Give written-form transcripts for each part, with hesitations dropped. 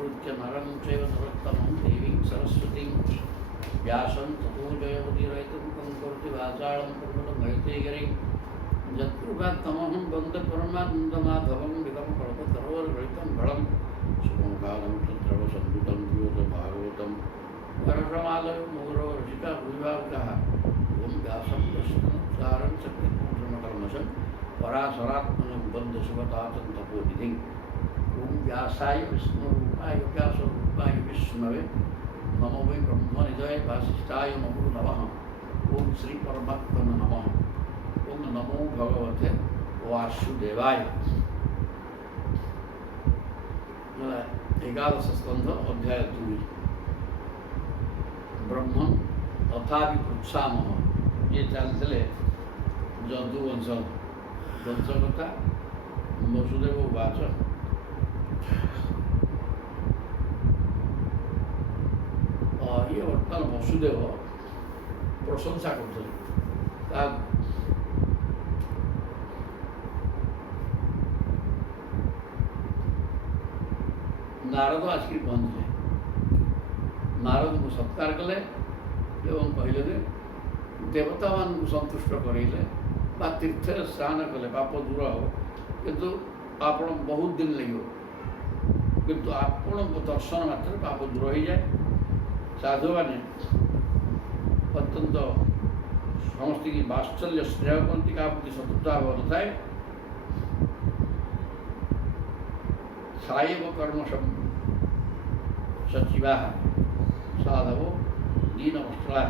संस्कृत्य नरं चैव नरोत्तमं देवीं सरस्वतीं व्यासं ततो जयमुदीरयितुमुखं करोति वाचालं प्रबलं हैतेगिरिं यत्कृपात्तमहं वन्दे परमानन्दमाधवं विदं कल्पतरोर्गलितं फलं सुखमुखादं तत्रवसन्वितं भागवतं परमालयो मुहुरो रचिता भूविभागः ओं व्यासं प्रश्नोत्सारं चक्रकर्मशं पराशरात्मनं वन्दे तपोनिधिं ओं व्यासाय विष्णुरूपाय व्यासरूपाय विष्णवे नमो वै ब्रह्मनिधये वासिष्ठाय नमो नमः ओं श्री परमात्मने नमः ओं नमो भगवते वासुदेवाय। एकादश स्कंध अध्याय 2 ब्रह्म तथा पृच्छामः ये चलते जदुवंश वंशकथा वसुदेव उवाच ये बर्तमान वसुदेव प्रशंसा कर नारद आसिक पहुँचले नारद को सत्कार कले एवं कहले जे देवता मान संतुष्ट करेले बा तीर्थ स्नान कले पाप दूर हो किंतु आपण बहुत दिन लगे किंतु आपण दर्शन मात्र पाप दूर हो जाए। साधु मैंने अत्यंत समस्त की वात्सल्य स्नेह करती क्या प्रति शत्रुता भाव न थाए साएव कर्म सचिवा साधव दीन वस्त्रा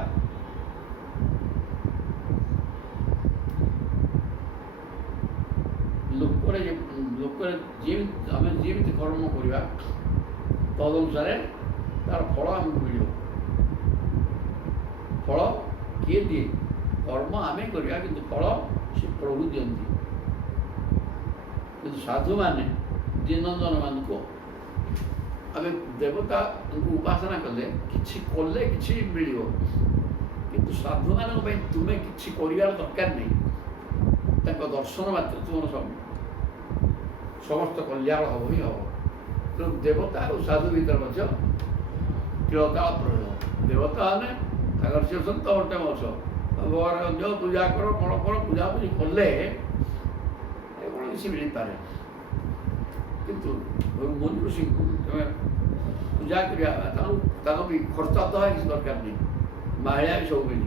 लोक आम जमी कर्म करवा तदनुसार तार फल आमको मिल फल किए दिए कर्म आम करवा कि फल से प्रभु दियंती कि साधु माने दीनंदन मान को आम देवता उपासना कले कि मिल कि साधु मान तुम्हें कि दरकार नहीं दर्शन मात्र तुम सब समस्त कल्याण हम ही हम तेणु देवता और साधु भीतर तिलता प्रयोग देवता ने सी सत गोटे मस भगवान जो पूजा कर कौन कौन पूजा पूजी कले कौन किसी मिल पाए किंतु मुनि ऋषि तुम्हें पूजा कर भी खर्चा तो है किसी दरकार नहीं माया भी सब मिल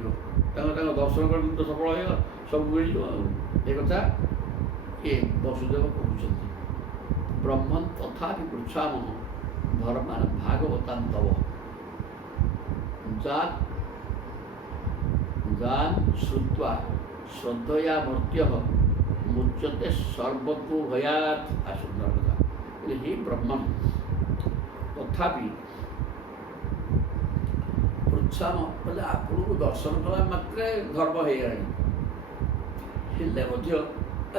दर्शन कर तो सफल हो सब मिल ये कथा ये वसुदेव कहते ब्रह्मन् तथा पृच्छामः धर्मान भागवतान्तव जान श्रुत्वा श्रद्धया मर्त्य मुच्यते सर्वतो भयात् सुंदर कथा ही ब्रह्मन् तथापि पृच्छामः बोले आपन को दर्शन कला मात्रे धर्म हो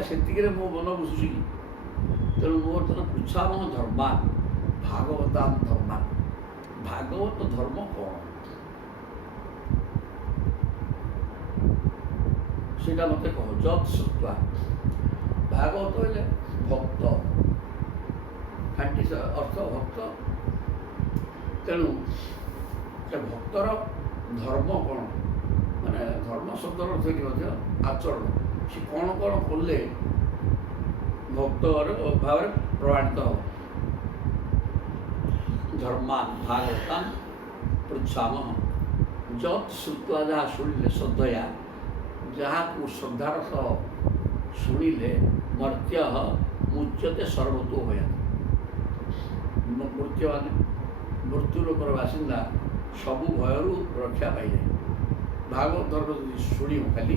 से मो मन बुझुची तेणु मोर तेना पृच्छामः धर्मान भागवतान धर्मान भागवत धर्म कौन सीटा मत कह जत श्रुत्वा भागवत बोले भक्त खाटी अर्थ भक्त तेणु से भक्तर धर्म कौन माने धर्म शब्दर अर्थ कि आचरण से कौन कौन कले भक्त भाव प्रमाणित हो धर्मान भागवतान पृच्छामः जत श्रुत्वा जहाँ शुणिले श्रद्धया जहाँ को श्रद्धार सह शुणिले मर्त्य मुच्यते सर्वतो भया मृत्य मान मृत्यु लोकर बासिंदा सबू भयरू रक्षा पाई जाए भागवत धर्म जो शुणी खाली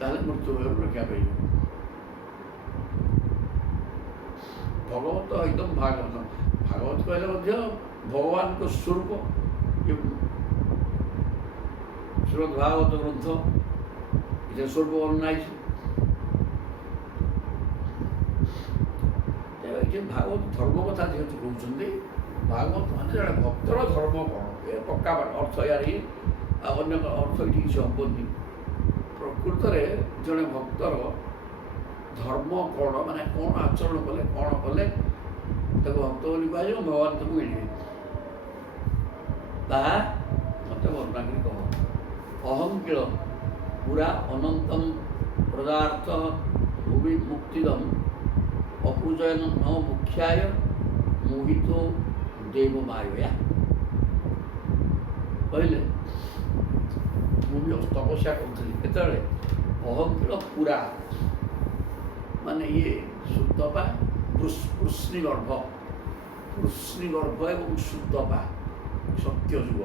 ताले मृत्यु भयरू रक्षा पाई भगवत एकदम भागवत भागवत कहले भगवान को स्वरूप श्रीमद् भागवत ग्रंथ ये स्वरूप वर्णनाई भागवत धर्म कथा जेहेतु कहते भागवत मान जड़े भक्तर धर्म कौन ये पक्का अर्थ यार अन्य अर्थ ये किसी हेनी प्रकृत में जड़े भक्तर धर्म कौन माने कौन आचरण कले कौन कले भक्त बोली କୁହାଯିବ ଭଗବାନ ତୁମକୁ ମିଳିବେ। ତାହା ମୋତେ ବର୍ଣ୍ଣନା କରି କହ। ଅହଂ କିଳ ପୁରା ଅନନ୍ତମ ପଦାର୍ଥ ଭୂମି ମୁକ୍ତିଦମ ଅପୂଜୟନ ନ ମୁଖ୍ୟାୟ ମୋହିତ ଦେବ ମାୟା। କହିଲେ ମୁଁ ବି ତପସ୍ୟା କରୁଥିଲି କେତେବେଳେ ଅହଂ କିଳ ପୁରା ମାନେ ଇଏ ଶୁଦ୍ଧପା କୃଷ୍ଣୀ ଗର୍ଭ ଏବଂ ଶୁଦ୍ଧପା ସତ୍ୟ ଯୁଗ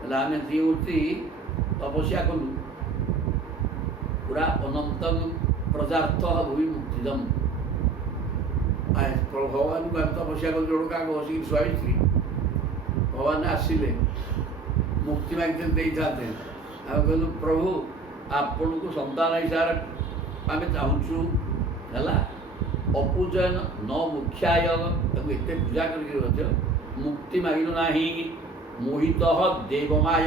ହେଲେ ଆମେ ଦିଉତି ତପସ୍ୟା କଲୁ ପୁରା ଅନନ୍ତ ପ୍ରଜାର୍ଥ ଭୂମି ମୁକ୍ତିଦମ। ଭଗବାନଙ୍କୁ ଆମେ ତପସ୍ୟା କଲୁ ଜଣକାକୁ ବସିକି ସ୍ୱାମୀ ସ୍ତ୍ରୀ ଭଗବାନ ଆସିଲେ ମୁକ୍ତି ମାଗିତେ ଦେଇଥାନ୍ତେ। ଆମେ କହିଲୁ ପ୍ରଭୁ ଆପଣଙ୍କୁ ସନ୍ତାନ ହିସାବରେ ଆମେ ଚାହୁଁଛୁ ହେଲା ଅପୂଜୟନ ନ ମୁଖ୍ୟାୟ ତାକୁ ଏତେ ପୂଜା କରିକି ମଧ୍ୟ ମୁକ୍ତି ମାଗିଲୁ ନାହିଁ। ମୋହିତ ଦେବମାୟା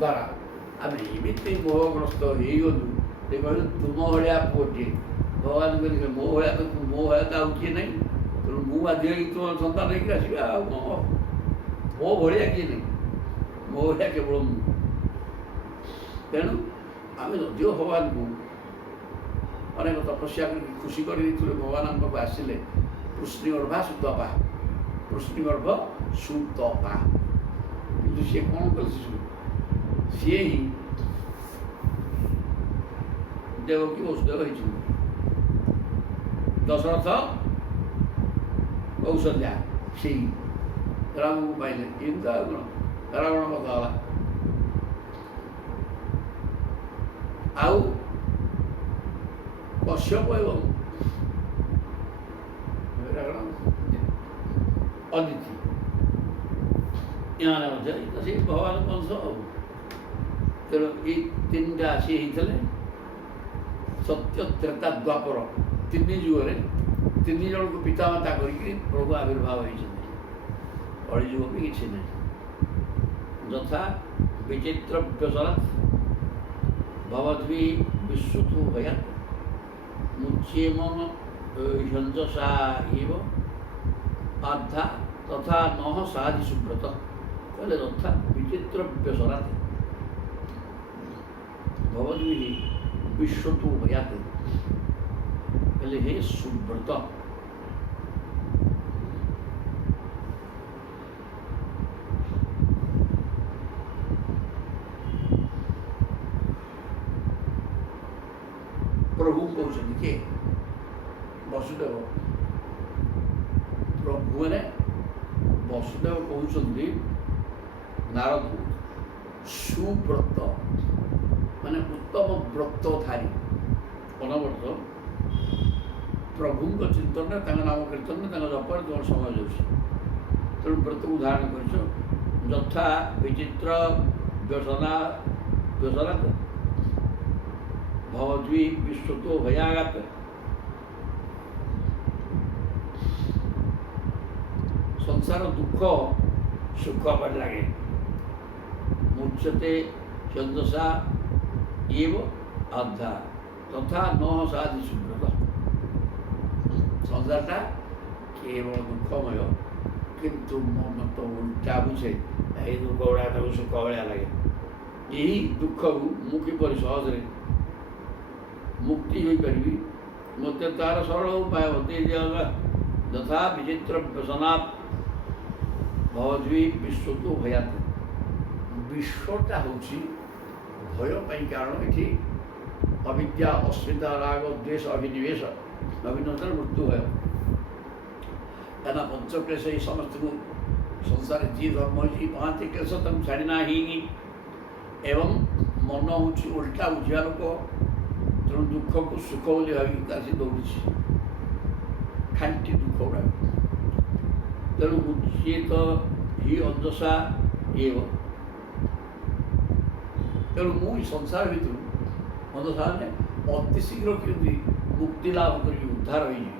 ଦ୍ୱାରା ଆମେ ଏମିତି ମୋହଗ୍ରସ୍ତ ହେଇଗଲୁ ସେ କହିଲୁ ତୁମ ଭଳିଆ ପୁଅଟିଏ। ଭଗବାନ କହିଲେ ମୋ ଭଳିଆ ତ ଆଉ କିଏ ନାହିଁ, ତେଣୁ ମୁଁ ବାଧ୍ୟ ହେଇକି ତୁମ ସନ୍ତାନ ହେଇକି ଆସିବା ଆଉ କ'ଣ, ମୋ ଭଳିଆ କିଏ ନାହିଁ, ମୋ ଭଳିଆ କେବଳ ମୁଁ। ତେଣୁ ଆମେ ଯଦିଓ ଭଗବାନଙ୍କୁ ଅନେକ ତପସ୍ୟା କରି ଖୁସି କରିଦେଇଥିଲେ ଭଗବାନ ଆମ ପାଖକୁ ଆସିଲେ କୃଷ୍ଣଗର୍ଭା ସୁତପା କିନ୍ତୁ ସିଏ କ'ଣ କଲେ ସିଏ ହିଁ ଦେବକୀ ବସୁଦେବ ହେଇଛନ୍ତି। ଦଶରଥ କୌଶଲ୍ୟା ସେଇ ରାମକୁ ପାଇଲେ କିନ୍ତୁ ଆଉ କ'ଣ ରାବଣ ବଧ ହେଲା। ଆଉ କଶ୍ୟପ ଏବଂ ଅଦିତି ଏମାନେ ମଧ୍ୟ ସେଇ ଭଗବାନ ବଂଶ ଆଉ। ତେଣୁ ଏଇ ତିନିଟା ସିଏ ହେଇଥିଲେ ସତ୍ୟ ତ୍ରେତା ଦ୍ୱାପର ତିନି ଯୁଗରେ ତିନି ଜଣଙ୍କୁ ପିତାମାତା କରିକି ପ୍ରଭୁ ଆବିର୍ଭାବ ହେଇଛନ୍ତି। କଳି ଯୁଗ ବି କିଛି ନାହିଁ। ଯଥା ବିଚିତ୍ର ବ୍ୟସନାଥ ଭବଦ୍ଭି ବିଶ୍ୱତୁ ଭୟାତ୍ ମୁଚ୍ୟେମନ ହ୍ୟଞ୍ଜସା ଇବ ଆଧା ତଥା ନହ ସାଧି ସୁବ୍ରତ। କହିଲେ ଯଥା ବିଚିତ୍ର ବ୍ୟସନାଥ ଭବଦ୍ଭି ବିଶ୍ୱତୁ ଭୟାତ୍ କହିଲେ ହେ ସୁବ୍ରତ ପ୍ରଭୁ କହୁଛନ୍ତି କିଏ ବସୁଦେବ। ପ୍ରଭୁ ମାନେ ବସୁଦେବ କହୁଛନ୍ତି ନାରଦକୁ ସୁବ୍ରତ ମାନେ ଉତ୍ତମ ବ୍ରତଧାରୀ ଅନବରତ ପ୍ରଭୁଙ୍କ ଚିନ୍ତନରେ ତାଙ୍କ ନାମ କୀର୍ତ୍ତନରେ ତାଙ୍କ ଜପରେ ତୁମର ସମୟ ଯାଉଛି। ତେଣୁ ବ୍ରତକୁ ଧାରଣ କରିଛ। ଯଥା ବିଚିତ୍ର ବ୍ୟସନାଥ ଭବଦ୍ଭି ବିଶ୍ୱତୋ ଭୟାଗାତ ସଂସାର ଦୁଃଖ ସୁଖ ପରି ଲାଗେ। ମୁଚ୍ୟତେ ଛନ୍ଦସା ଏବ ଆଧା ତଥା ନହ ସାଧି ସୁବ୍ରତ। ସଂସାରଟା କେବଳ ଦୁଃଖମୟ କିନ୍ତୁ ମନ ତ ଉଲ୍ଟା ବୁଝେ। ଏଇ ଦୁଃଖ ଗୁଡ଼ାକ ତାକୁ ସୁଖ ଭଳିଆ ଲାଗେ। ଏହି ଦୁଃଖକୁ ମୁଁ କିପରି ସହଜରେ ମୁକ୍ତି ହୋଇପାରିବି ମୋତେ ତାର ସରଳ ଉପାୟ ବତେଇ ଦିଆଗଲା। ଯଥା ବିଚିତ୍ର ବ୍ୟସନାଥ ଭବଦ୍ଭି ବିଶ୍ୱତୁ ଭୟାତ୍। ବିଶ୍ୱଟା ହେଉଛି ଭୟ ପାଇଁ କାରଣ। ଏଠି ଅବିଦ୍ୟା ଅସ୍ମିତା ରାଗ ଦ୍ୱେଷ ଅଭିନିବେଶ ଅଭିନନ୍ଦନ ମୃତ୍ୟୁ ଭୟ କାହିଁକିନା ପଞ୍ଚକ୍ଲେଶ ଏଇ ସମସ୍ତଙ୍କୁ ସଂସାରରେ ଯିଏ ଧର୍ମ ହେଇଛି ପାଞ୍ଚ କ୍ଲେଶ ତାଙ୍କୁ ଛାଡ଼ି ନାହିଁ। ଏବଂ ମନ ହେଉଛି ଓଲଟା ବୁଝିବା ଲୋକ। ତେଣୁ ଦୁଃଖକୁ ସୁଖ ବୋଲି ଭାବିକି ତା ସେ ଦୌଡ଼ିଛି ଖାଣ୍ଟି ଦୁଃଖ ଗୁଡ଼ାକ। ତେଣୁ ସିଏ ତ ହି ଅଞ୍ଜସା ଇଏ। ତେଣୁ ମୁଁ ଏ ସଂସାର ଭିତରୁ ଅଞ୍ଜସାରେ ଅତି ଶୀଘ୍ର କେମିତି ମୁକ୍ତି ଲାଭ କରିକି ଉଦ୍ଧାର ହେଇଯିବି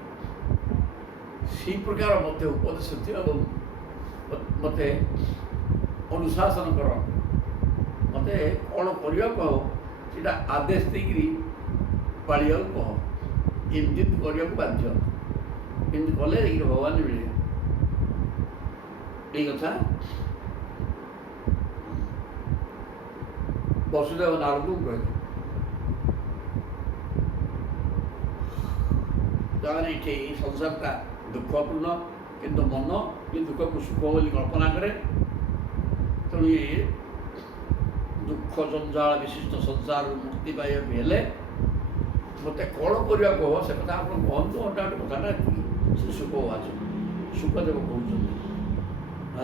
ସେଇ ପ୍ରକାର ମୋତେ ଉପଦେଶ ଦିଅ ଏବଂ ମୋତେ ଅନୁଶାସନ କର। ମୋତେ କ'ଣ କରିବାକୁ କହ ସେଇଟା ଆଦେଶ ଦେଇକିରି ପାଳିବାକୁ କହ। ଏମିତି କରିବାକୁ ବାଧ୍ୟ। ଏମିତି କଲେ ଯାଇକି ଭଗବାନ ମିଳିବେ। ଏଇ କଥା ବସୁଦେବ ନାରଦଙ୍କୁ କହିଲେ। ତାମାନେ ଏଠି ସଂସାରଟା ଦୁଃଖପୂର୍ଣ୍ଣ, କିନ୍ତୁ ମନ ଏ ଦୁଃଖକୁ ସୁଖ ବୋଲି କଳ୍ପନା କରେ। ତେଣୁ ଏ ଦୁଃଖ ଜଞ୍ଜାଳ ବିଶିଷ୍ଟ ସଂସାରରୁ ମୁକ୍ତି ପାଇବାକୁ ହେଲେ ମୋତେ କ'ଣ କରିବାକୁ ହବ ସେ କଥା ଆପଣ କହନ୍ତୁ। ଅଣ୍ଟା ଗୋଟେ କଥାଟା ସେ ସୁଖବାଚ ସୁଖଦେବ କହୁଛନ୍ତି,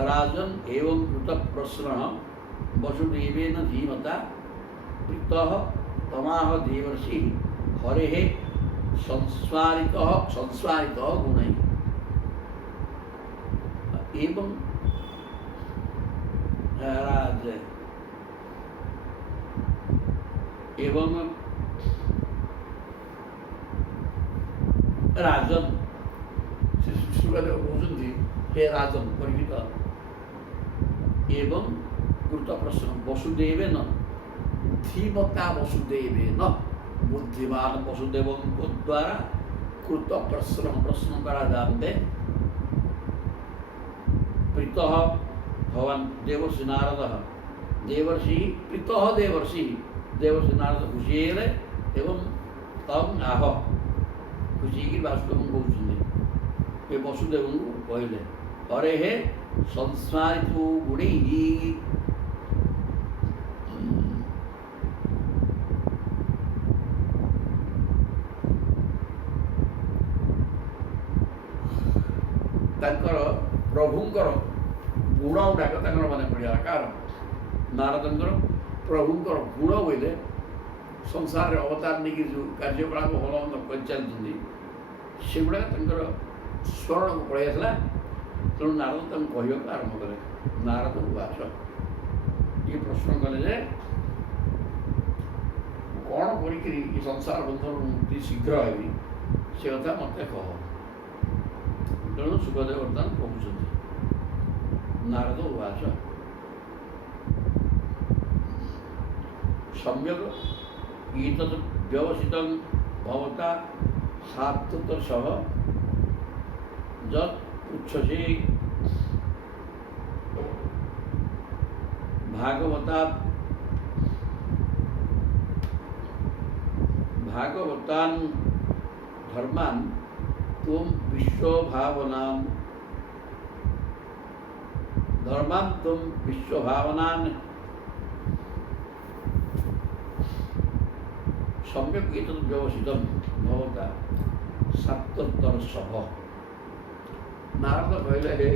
ରାଜନ୍ ଏବଂ କୃତ ପ୍ରସରଣ ବସୁଦେବେନ ଧୀମତା ପ୍ରୀତଃ ତମାହ ଦେବର୍ଷି ହରେଃ ସଂସ୍ମାରିତ ଗୁଣୈ ଏବଂ ରାଜନ୍ ସେ ସୁଖଦେବ କହୁଛନ୍ତି, ହେ ରାଜନ୍ ପରୀକ୍ଷିତ, ଏବଂ କୃତ ପ୍ରଶ୍ନ ବସୁଦେବେନ ଧୀମତା ବସୁଦେବେନ ବୁଦ୍ଧିମାନ ବସୁଦେବଙ୍କ ଦ୍ୱାରା କୃତ ପ୍ରଶ୍ନ करा जानते प्रीतः भगवान देवर्षि नारद देवर्षि प्रीतः देवर्षि नारद खुशी एवं तम आह खुशी की वास्तव कहते ये वसुदेव कहले हरे हे संस्मारित गुणी प्रभुंकर गुण गुड़ाक मन पड़ा कार नारदंकर प्रभुंकर गुण बोले संसार अवतार नहीं जो कार्यकलाप भलमंद कर चलती से गुड़ाक स्मरण को पड़े आसला। तेणु नारद कहवाक आरंभ कले नारद उवाच ये प्रश्न कले जे कौन करी संसार बंधन मुक्ति शीघ्र हेबी से कथा मत कह। तेणु सुखदेव बर्तमान कहते नारद उवाच सम्यक ईतत् व्यवसितं भवता सात्वतः जत् उच्छसे भागवतान् धर्मान् तुम विश्वभावनान् सम्यक एतद् व्यवसितं भवता सात्वतः। नारद कहले हे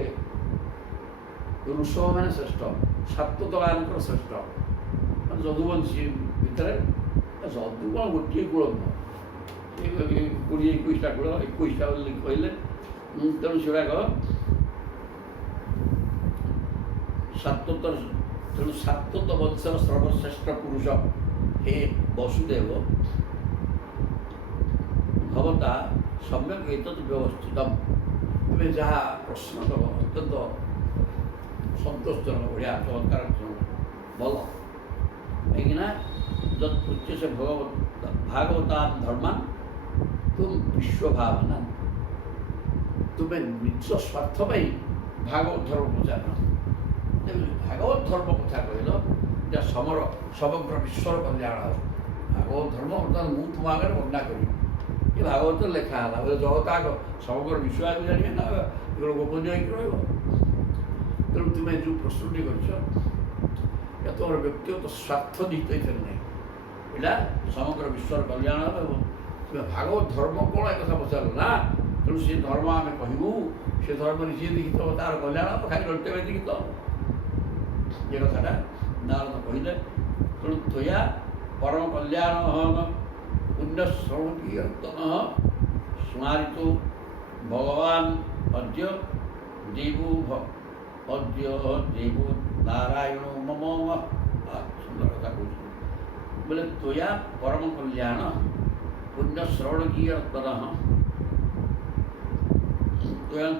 ऋषभ मैंने श्रेष्ठ सात्वतमान श्रेष्ठ जदुवंशी भितर जदु कौन गोटे कूल नुह 20-21टा कूल 21टा कहले। तेणु सेगुड़ाक सात्वत तेणु सात्वत वंशर सर्वश्रेष्ठ पुरुष हे वसुदेव भवता सम्यक एतत् व्यवस्थितम तुम्हें जहाँ प्रश्न कल अत्यंत सन्तोषजनक बढ़िया चमत्कार भल कहीं जत्पुच्य से भागवतान धर्मान तुम विश्वभावना तुम्हें निज स्वार्थ पाई भागवत धर्म प्रचार भागवत धर्म कथा कहल समग्र विश्वर कल्याण भागवत धर्म बर्तमान मुझे तुम आगे वर्णना करी ये भागवत लेखा है जगत समग्र विश्व आगे जाने ना गोपनीय रहा। तेणु तुम्हें जो प्रश्नटी कर तुम व्यक्तिगत स्वार्थ निहित नहीं यहाँ समग्र विश्वर कल्याण तुम्हें भागवत धर्म कौन एक कथा पचार ना। तेणु से धर्म आम कहूँ से धर्म जी लिखित तार कल्याण खाली ललित लिखित ये कथा नारद कहले। तेणु त्वया परम कल्याण पुण्यश्रवकीर्तन स्मारितो भगवान अद्य देवो नारायण मम सुंदर कथा कह बोले त्वया परम कल्याण पुण्यश्रवणकीर्तन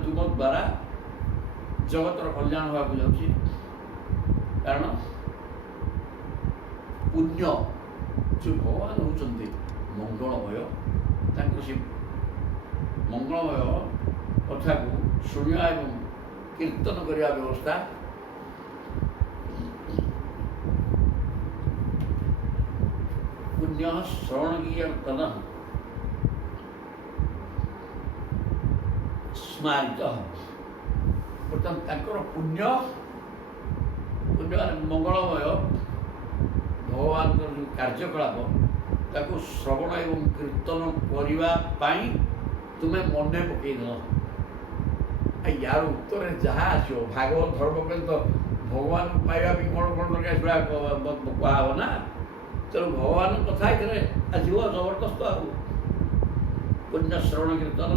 तुम द्वारा जगतर कल्याण होगा जाऊँगी। कारण पुण्य जो भगवान होती मंगलमय से मंगलमय कथा को शुणा एवं कीर्तन करने व्यवस्था पुण्य श्रवण कीर्तन स्मारित बर्तमान तांकर पुण्य पुण्य मंगलमय भगवान जो कार्यकलाप ताको श्रवण एवं कीर्तन करने तुम्हें मन पकईदेल यार उत्तर जहाँ आसो भागवत धर्म कह तो भगवान को पाइबा कौन कौन दरकार कहब ना तेणु भगवान कथा आसो जबरदस्त पुण्य श्रवण कीर्तन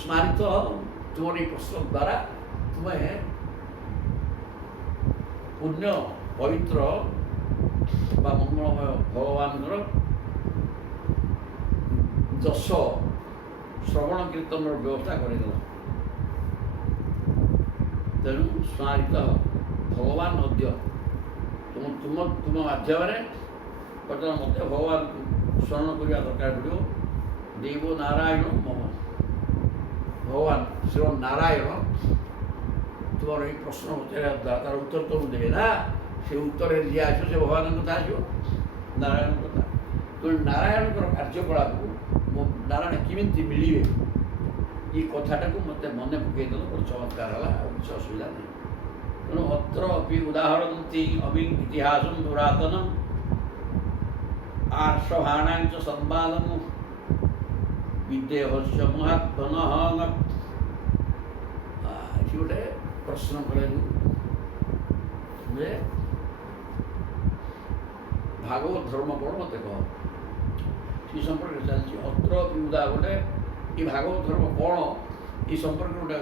स्मारित तुम्हारी प्रश्न द्वारा तुम्हें पुण्य पवित्र मंगलमय भगवान जस श्रवण कीर्तन व्यवस्था करदेल तेणु स्मारित भगवान अद्य तुम तुम तुम माध्यम बर्तमान मत भगवान को स्मरण करने दरकार पड़ो देव नारायण मम भगवान श्रीमन नारायण तुम ये प्रश्न तार उत्तर तो मुझे ना से उत्तर जी आस से भगवान कथा आसो नारायण कथा तेणु नारायण कार्यकलाप को नारायण किमिति मिले ये कथाटा को मत मन पकईदेल बड़े चमत्कार है किसी असुविधा नहीं तेणु अत्र अभी उदाहरती अमी इतिहास पुरातन आर्षभाणांच संवादम विदेहस्य महात्मन गोटे प्रश्न करे भागवत धर्म कौन मत कह सी संपर्क चलती अत्र उदा गोटे ये भागवत धर्म कौन ये संपर्क गोटे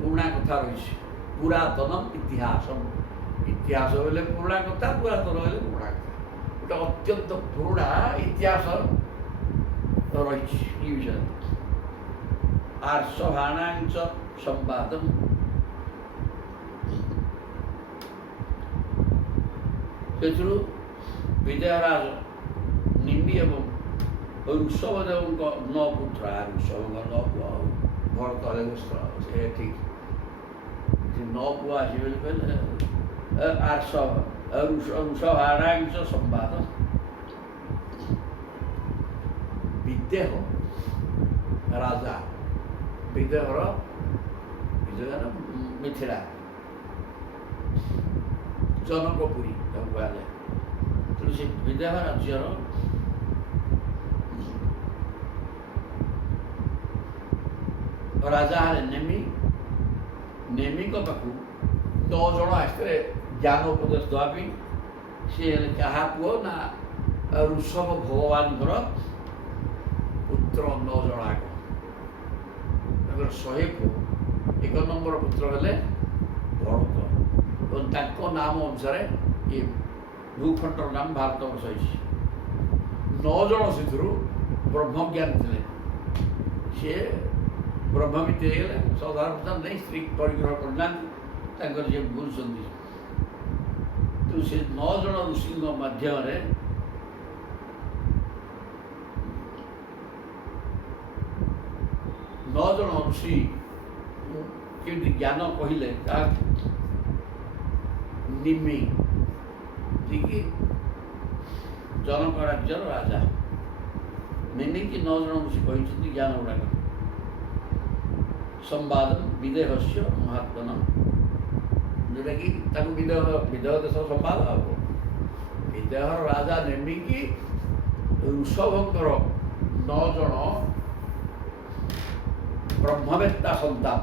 पुराणा कथा रही पुरातनम इतिहासम इतिहास बोले पुराणा कथा पुरातन बोले पुराणा कथा गोटे अत्यंत पुराणा इतिहास रही विषय आर्षभाणांच संवादम विजयराज निम्बी एवं ऋषभदेव नौ पुत्र ऋषभ नौ पुआ भरत से ठीक नौ पुआ कहले आर्ष ऋषभाणांच संवाद विदेह राजा विदेहर विजय मिथिला जनकपुरी कह तेणु से विदेह राज्यर राजा नेमी नेमी पाखु 9 जन आसते ज्ञान उपदेश देवाई सी क्या पुओ ना ऋषभ भगवान पुत्र 9 जन आग 100 पुओ 1 नंबर पुत्र हेले भरत और नाम अनुसार ये भूखंडर नाम भारत वर्ष 9 जन से ब्रह्मज्ञान थे सी ब्रह्मविद्य साधारण नहीं स्त्री परिग्रह करना जी बुझुं तो से 9 जन ऋषि मध्यम 9 जन ऋषि केमती ज्ञान कहले निम्मी जी जनक राज्यर राजा निम्मी की 9 जन ऋषि कहते ज्ञान गुड़ाक संवाद विदेहस्य महात्मन जोटा कि विदेह विदेह देश संवाद हम विदेहर राजा नेमिकी ऋषभंकर 9 जन ब्रह्मवेत्ता सन्तान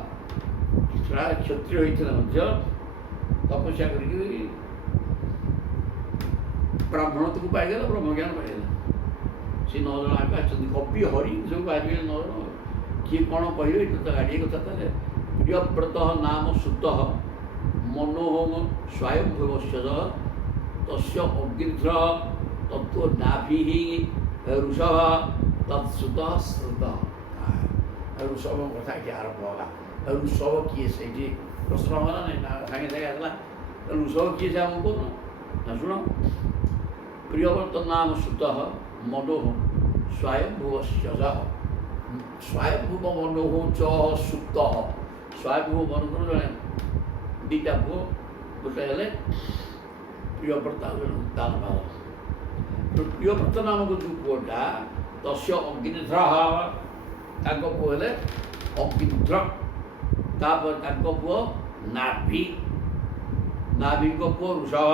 क्षत्रिय होते तपस्या कर ब्राह्मणत्व को पाईगला ब्रह्मज्ञान पाईगला सी 9 जन आगे कपि हरि सब बाहर 9 जन किए कौन कह तो गाड़ी कथा प्रियव्रत नाम सुत मनोहोम स्वयं भुवश्च तस्य अग्निध्र तत्व नाभि ऋषभ तत्सुत श्रुत ऋषभ कथा कि आरंभ होगा ऋषभ किए से प्रश्न होला नहीं सागे सागे आसला ऋषभ किए से आमको ना शुण प्रियव्रत नाम सुत मनोहोम स्वयं भुवश्च ସ୍ୱୟଂଭୂବ ମନୋହଚ ସୁତ ସ୍ୱୟଂଭୂବ ମନୁଙ୍କର ଜଣେ ଦୁଇଟା ପୁଅ, ଗୋଟେ ହେଲେ ପ୍ରିୟବ୍ରତ ଆଉ ଜଣେ ଦାନପାଳ। ପ୍ରିୟବ୍ରତ ନାମକ ଯେଉଁ ପୁଅଟା ତସ୍ୟ ଅଗ୍ନିଧ୍ର, ତାଙ୍କ ପୁଅ ହେଲେ ଅଗ୍ନିଧ୍ର। ତାପରେ ତାଙ୍କ ପୁଅ ନାଭି, ନାଭିଙ୍କ ପୁଅ ଋଷଭ।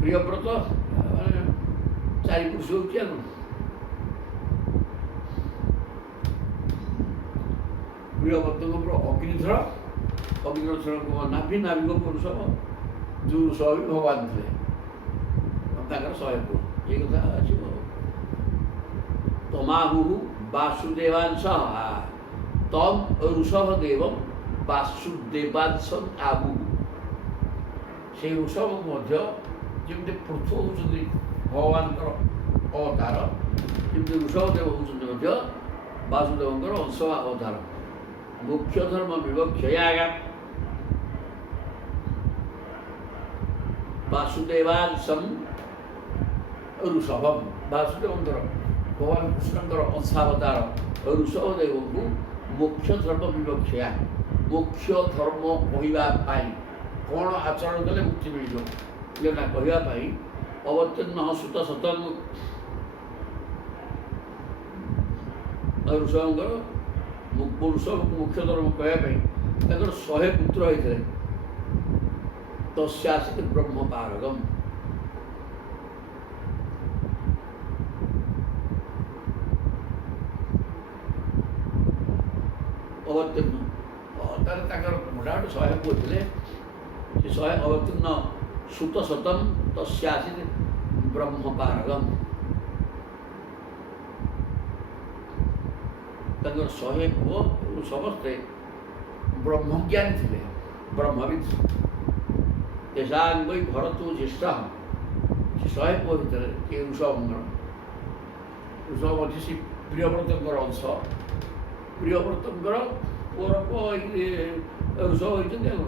ପ୍ରିୟବ୍ରତ ଚାରି ପୁରୁଷ ହେଉଛି ଆଉ ପ୍ରିୟବ୍ରତଙ୍କ ପୁଅ ଅଗ୍ନିଧ୍ର, ଅଗ୍ନିଧ୍ରଙ୍କ ନାଭି, ନାଭିଙ୍କ ପୁଅ ଋଷଭ। ଯେଉଁ ଋଷଭ ବି ଭଗବାନ ଥିଲେ, ତାଙ୍କର 100 ପୁଅ। এই কথা ଆସିବ। ତମାହୁ ବାସୁଦେବାଂଶ ତମ୍ ଋଷଭ ଦେବମ୍ ବାସୁଦେବାଂଶ ଆହୁ। ସେଇ ଋଷଭ ମଧ୍ୟ ଯେମିତି ପୃଥୁ ହେଉଛନ୍ତି ଭଗବାନଙ୍କର ଅବତାର, ଯେମିତି ଋଷଭ ଦେବ ହେଉଛନ୍ତି ମଧ୍ୟ ବାସୁଦେବଙ୍କର ଅଂଶ ଅବତାର। ମୁଖ୍ୟ ଧର୍ମ ବିବକ୍ଷୟା ବାସୁଦେବାଂଶଂ ଋଷଭମ୍। ବାସୁଦେବଙ୍କର ଭଗବାନ କୃଷ୍ଣଙ୍କର ଅଂଶାବତାର ଋଷଭ ଦେବଙ୍କୁ ମୁଖ୍ୟ ଧର୍ମ ବିବକ୍ଷୟା, ମୁଖ୍ୟ ଧର୍ମ କହିବା ପାଇଁ, କ'ଣ ଆଚରଣ କଲେ ମୁକ୍ତି ମିଳିବ ଏଟା କହିବା ପାଇଁ ଅବତୀର୍ଣ୍ଣ ସୁତ ସତଂ। ଋଷଭଙ୍କର ଋଷଭକୁ ମୁଖ୍ୟ ଧର୍ମ କହିବା ପାଇଁ ତାଙ୍କର 100 ପୁତ୍ର ହୋଇଥିଲେ। ତସ୍ୟାସିତ ବ୍ରହ୍ମପାରଗମ୍। ଅବତୀର୍ଣ୍ଣ ତାହେଲେ ତାଙ୍କର ମୋଟାମୋଟି 100 ପୁଅ ଥିଲେ। ସେ 100 ଅବତୀର୍ଣ୍ଣ ସୁତ ସତମ ତସ୍ୟାସିତ ବ୍ରହ୍ମପାରଗମ୍। ତାଙ୍କର 100 ପୁଅ ସମସ୍ତେ ବ୍ରହ୍ମଜ୍ଞାନୀ ଥିଲେ, ବ୍ରହ୍ମବିଦ୍। ତେଷାଂ ବୈ ଭରତୋ ଜ୍ୟେଷ୍ଠଃ। ସେ 100 ପୁଅ ଭିତରେ ଏ ଋଷଭଙ୍କର, ଋଷଭ ମଧ୍ୟ ସେ ପ୍ରିୟବ୍ରତଙ୍କର ଅଂଶ। ପ୍ରିୟବ୍ରତଙ୍କର ପୁଅର ପୁଅ ଋଷଭ ହୋଇଛନ୍ତି। ଆଉ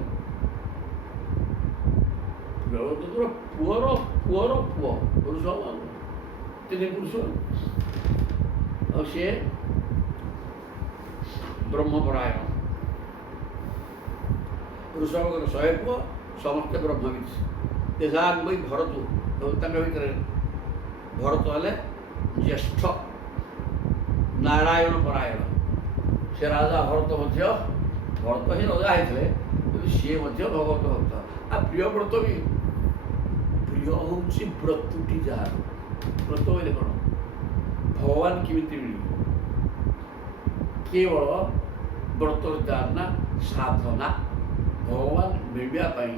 ପ୍ରିୟବ୍ରତଙ୍କର ପୁଅର ପୁଅର ପୁଅ ଋଷଭ, 3 ପୁରୁଷ। ଆଉ ସିଏ ବ୍ରହ୍ମପରାୟଣ। ଋଷଭଙ୍କର 100 ପୁଅ ସମସ୍ତେ ବ୍ରହ୍ମବିଦ୍। ତେଷାଂ ବୈ ଭରତ, ତାଙ୍କ ଭିତରେ ଭରତ ହେଲେ ଜ୍ୟେଷ୍ଠ, ନାରାୟଣ ପରାୟଣ। ସେ ରାଜା ଭରତ ମଧ୍ୟ, ଭରତ ହିଁ ରାଜା ହେଇଥିଲେ କିନ୍ତୁ ସିଏ ମଧ୍ୟ ଭଗବତ ଭକ୍ତ। ଆଉ ପ୍ରିୟବ୍ରତ ବି, ପ୍ରିୟ ହେଉଛି ବ୍ରତଟି ଯାହାର। ବ୍ରତ କହିଲେ କ'ଣ? ଭଗବାନ କେମିତି ମିଳିବେ? କେବଳ ବ୍ରତର ଯାହାର ନା ସାଧନା। ଭଗବାନ ମିଳିବା ପାଇଁ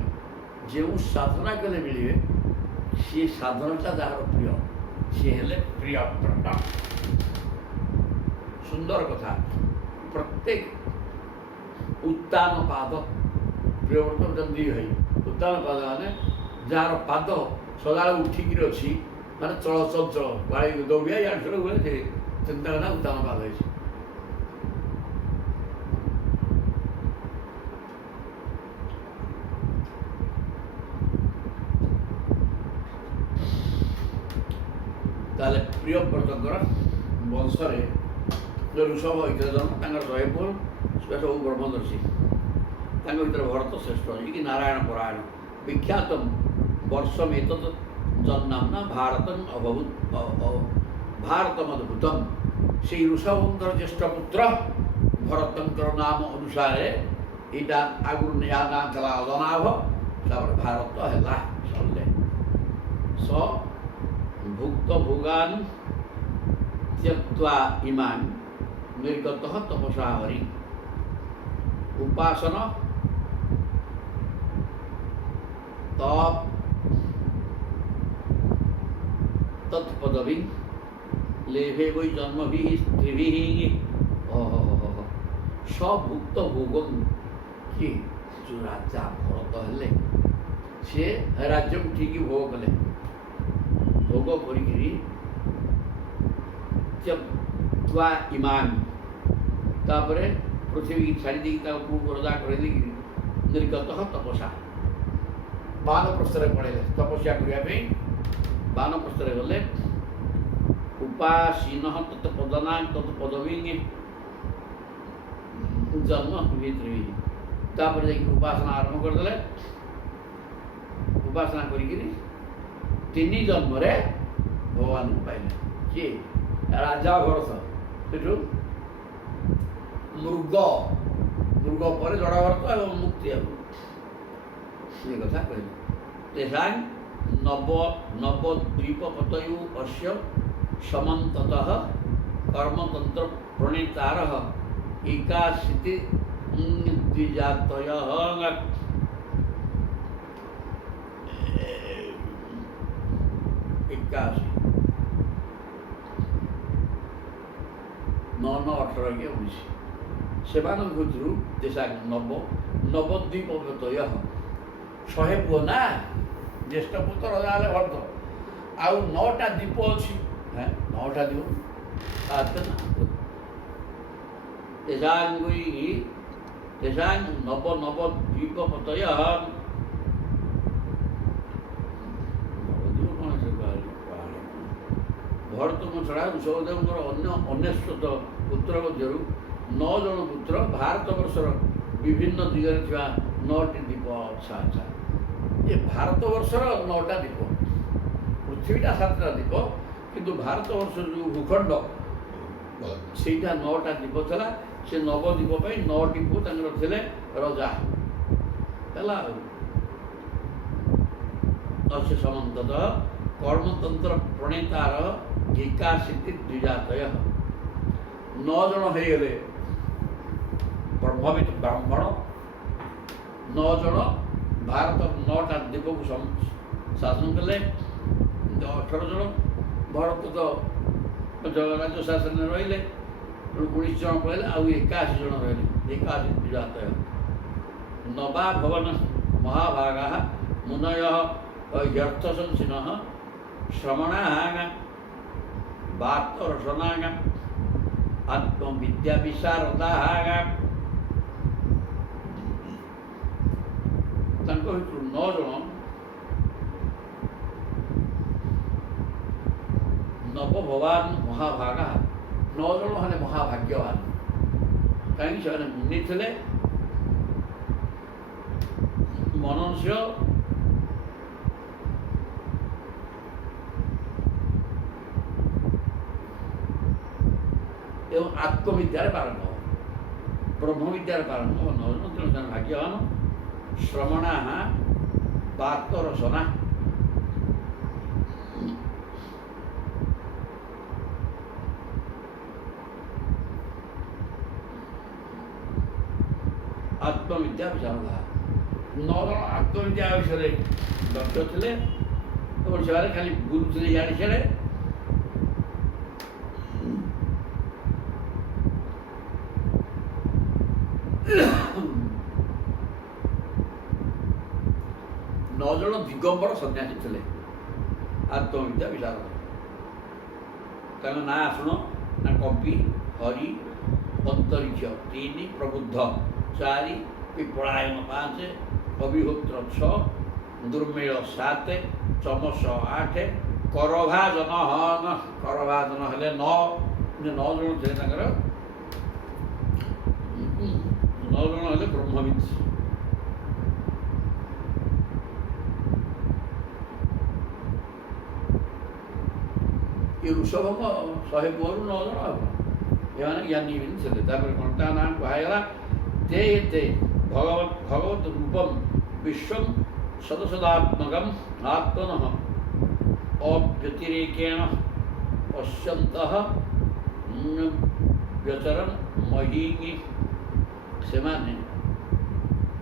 ଯେଉଁ ସାଧନା କଲେ ମିଳିବେ, ସିଏ ସାଧନାଟା ଯାହାର ପ୍ରିୟ, ସିଏ ହେଲେ ପ୍ରିୟବ୍ରତ। ସୁନ୍ଦର କଥା। ପ୍ରତ୍ୟେକ ଉତ୍ତାନ ପାଦ, ପ୍ରିୟବ୍ରତ ଦି ଭାଇ। ଉତ୍ତାନ ପାଦ ମାନେ ଯାହାର ପାଦ ସଦାବେଳେ ଉଠିକିରି ଅଛି, ମାନେ ଚଳଚଞ୍ଚଳ, ଦୌଡ଼ିଆ ଜାଣିଛ ହୁଏ, ସେ ଚିନ୍ତା କଥା ଉତ୍ତାନ ପାଦ ହେଇଛି। ତାହେଲେ ପ୍ରିୟବ୍ରତଙ୍କର ବଂଶରେ ଋଷଭ ହୋଇଥିଲେ ଜନ୍ମ, ତାଙ୍କର 100 ପୁଅ, ସେ ସବୁ ବ୍ରହ୍ମଦର୍ଶୀ। ତାଙ୍କ ଭିତରେ ଭରତ ଶ୍ରେଷ୍ଠ, ଯିଏକି ନାରାୟଣ ପରାୟଣ। ବିଖ୍ୟାତ ବର୍ଷମ ଏତତ୍ ଜନ୍ନାମ୍ନା ଭାରତଂ ଅଭୂତ, ଭାରତମ ଅଦ୍ଭୁତମ୍। ସେଇ ଋଷଭଙ୍କର ଜ୍ୟେଷ୍ଠ ପୁତ୍ର ଭରତଙ୍କର ନାମ ଅନୁସାରେ ଏଇଟା ଆଗରୁ ୟା ନାଁ ଥିଲା ଅଦନାଭ, ତାପରେ ଭାରତ ହେଲା। ସରିଲେ ସ ଭୁକ୍ତ ଭୋଗାନ୍ ତ୍ୟକ୍ତ୍ୱା ଇମାନ୍ ନିର୍ଗତଃ ତପସା ହରି। ଉପାସନ ତପ୍ ତତ୍ପଦବି লেভে বই জন্মভিः স্ত্রীভিः সভুক্ত ভোগং। କି ଯେଉଁ ରାଜା ଭରତ ହେଲେ, ସିଏ ରାଜ୍ୟକୁ ଠିକ୍ ଭୋଗ କଲେ। ଭୋଗ କରିକିରି ତ୍ୟକ୍ତ୍ୱା ଇମାନ୍, ତାପରେ ପୃଥିବୀକି ଛାଡ଼ି ଦେଇକି ତାକୁ ରଜା କରି ଦେଇକିରି ନିର୍ଗତଃ ତପସା, ବାନପ୍ରସ୍ଥରେ ପଳେଇଲେ ତପସ୍ୟା କରିବା ପାଇଁ। ବାନପ୍ରସ୍ଥରେ ଗଲେ ଉପାସୀନ ତତ୍ ପଦନା ତତ୍ ପଦବୀ ଜନ୍ମ ଭିତରେ ତାପରେ ଯାଇକି ଉପାସନା ଆରମ୍ଭ କରିଦେଲେ। ଉପାସନା କରିକିରି 3 ଜନ୍ମରେ ଭଗବାନଙ୍କୁ ପାଇଲେ। କିଏ? ରାଜା ଭରତ। ସେଠୁ ମୃଗ ପରେ ଜଡ଼ଭରତ ଏବଂ ମୁକ୍ତି ଆଉ ଏ କଥା କହିଲେ। ତେଷାଂ ନବଦ୍ୱୀପପତୟୁ ଅସ୍ୟ ସମନ୍ତତଃ କର୍ମତନ୍ତ୍ର ପ୍ରଣୀତାରଃ ଏକାଶୀତି ଦ୍ୱିଜାତୟଃ। 81 9 9 18 19 ସେମାନଙ୍କ ଭିତରୁ ଦେଶା ନବଦ୍ୱୀପପତୟ 100 ପୁଅ ନା, ଜ୍ୟେଷ୍ଠ ପୁତ୍ର ରଜା ହେଲେ ଭରତ। ଆଉ 9ଟା ଦ୍ୱୀପ ଅଛି। 9ଟା ଦ୍ୱୀପ ତେଷାଂ ନବଦ୍ୱୀପପତୟ ଭରତଙ୍କ ଛଡ଼ା ଋଷଭଦେବଙ୍କର ଅନ୍ୟ ଅନେଶ୍ୱତ ପୁତ୍ର ମଧ୍ୟରୁ 9 ଜଣ ପୁତ୍ର ଭାରତବର୍ଷର ବିଭିନ୍ନ ଦିଗରେ ଥିବା 9ଟି ଦ୍ୱୀପ। ଆଚ୍ଛା ଏ ଭାରତବର୍ଷର 9ଟା ଦ୍ୱୀପ, ପୃଥିବୀଟା 7ଟା ଦ୍ୱୀପ, କିନ୍ତୁ ଭାରତବର୍ଷର ଯେଉଁ ଭୂଖଣ୍ଡ ସେଇଟା 9ଟା ଦ୍ୱୀପ ଥିଲା। ସେ ନବଦ୍ୱୀପ ପାଇଁ 9ଟି ପୁଅ ତାଙ୍କର ଥିଲେ ରଜା ହେଲା। ଆଉ ସେ ସମନ୍ତତଃ କର୍ମତନ୍ତ୍ର ପ୍ରଣୀତାର ଏକାଶୀତି ଦ୍ୱିଜାତୟ 9 ଜଣ ହେଇଗଲେ ବ୍ରହ୍ମବିତ୍ ବ୍ରାହ୍ମଣ। 9 ଜଣ ଭାରତ 9ଟା ଦ୍ୱୀପକୁ ଶାସନ କଲେ। 18 ଜଣ ଭରତ ତ ରାଜ୍ୟ ଶାସନରେ ରହିଲେ। 19 ଜଣ ପଳେଇଲେ, ଆଉ 81 ଜଣ ରହିଲେ। ଏକାଶୀତି ଦ୍ୱିଜାତୟ ନବା ଭବନ ମହାଭାଗା ମୁନୟ ହ୍ୟର୍ଥଶଂସିନଃ ଶ୍ରମଣାଃ ବାର୍ତ୍ତରସନାଃ ଆତ୍ମବିଦ୍ୟା ବିଶାରଦାଃ। ତାଙ୍କ ଭିତରୁ 9 ଜଣ ନବଭବାନ ମହାଭାଗା, 9 ଜଣ ହେଲେ ମହାଭାଗ୍ୟବାନ। କାହିଁକି? ସେମାନେ ମୁନି ଥିଲେ, ମନୁଷ୍ୟ ଏବଂ ଆତ୍ମବିଦ୍ୟାରେ ପାରଙ୍ଗମ, ବ୍ରହ୍ମବିଦ୍ୟାରେ ପାରଙ୍ଗମ 9 ଜଣ। ତେଣୁ ସେମାନେ ଭାଗ୍ୟବାନ। ଶ୍ରମଣାଃ ବାର୍ତ୍ତରସନା ଆତ୍ମବିଦ୍ୟା ବିଶାରଦା। 9 ଜଣ ଆତ୍ମବିଦ୍ୟା ବିଷୟରେ ଦକ୍ଷ ଥିଲେ ଏବଂ ସେମାନେ ଖାଲି ବୁଲୁଥିଲେ ଇଆଡ଼େ ସିଆଡ଼େ। ଜଣ ଦିଗମ୍ବର ସନ୍ନ୍ୟାସୀ ଥିଲେ, ଆତ୍ମବିଦ୍ୟା ବିଶାରଦ। ତାଙ୍କ ନାଁ ଶୁଣ ନା କପି, ହରି, ଅନ୍ତରିକ୍ଷ 3, ପ୍ରବୁଦ୍ଧ 4, ପିପଳାୟନ 5, ଅବିହୋତ୍ର 6, ଦୁର୍ମିଳ 7, ଚମସ 8, କରଭାଜନ ହେଲେ 9 ଜଣ ଥିଲେ। ତାଙ୍କର 9 ଜଣ ହେଲେ ବ୍ରହ୍ମବିତ୍। ଏ ଋଷଭଙ୍କ 100 ପୁଅରୁ 9 ଜଣ ଆଉ ଏମାନେ ଜ୍ଞାନୀ ଥିଲେ। ତାପରେ କ'ଣ ତା ନାଁ କୁହାଗଲା? ते भगवत रूपम विश्वम सदसदात्मकम आत्मनः अव्यतिरेकेण पश्यन्तः व्यचरन् महीनि। ସେମାନେ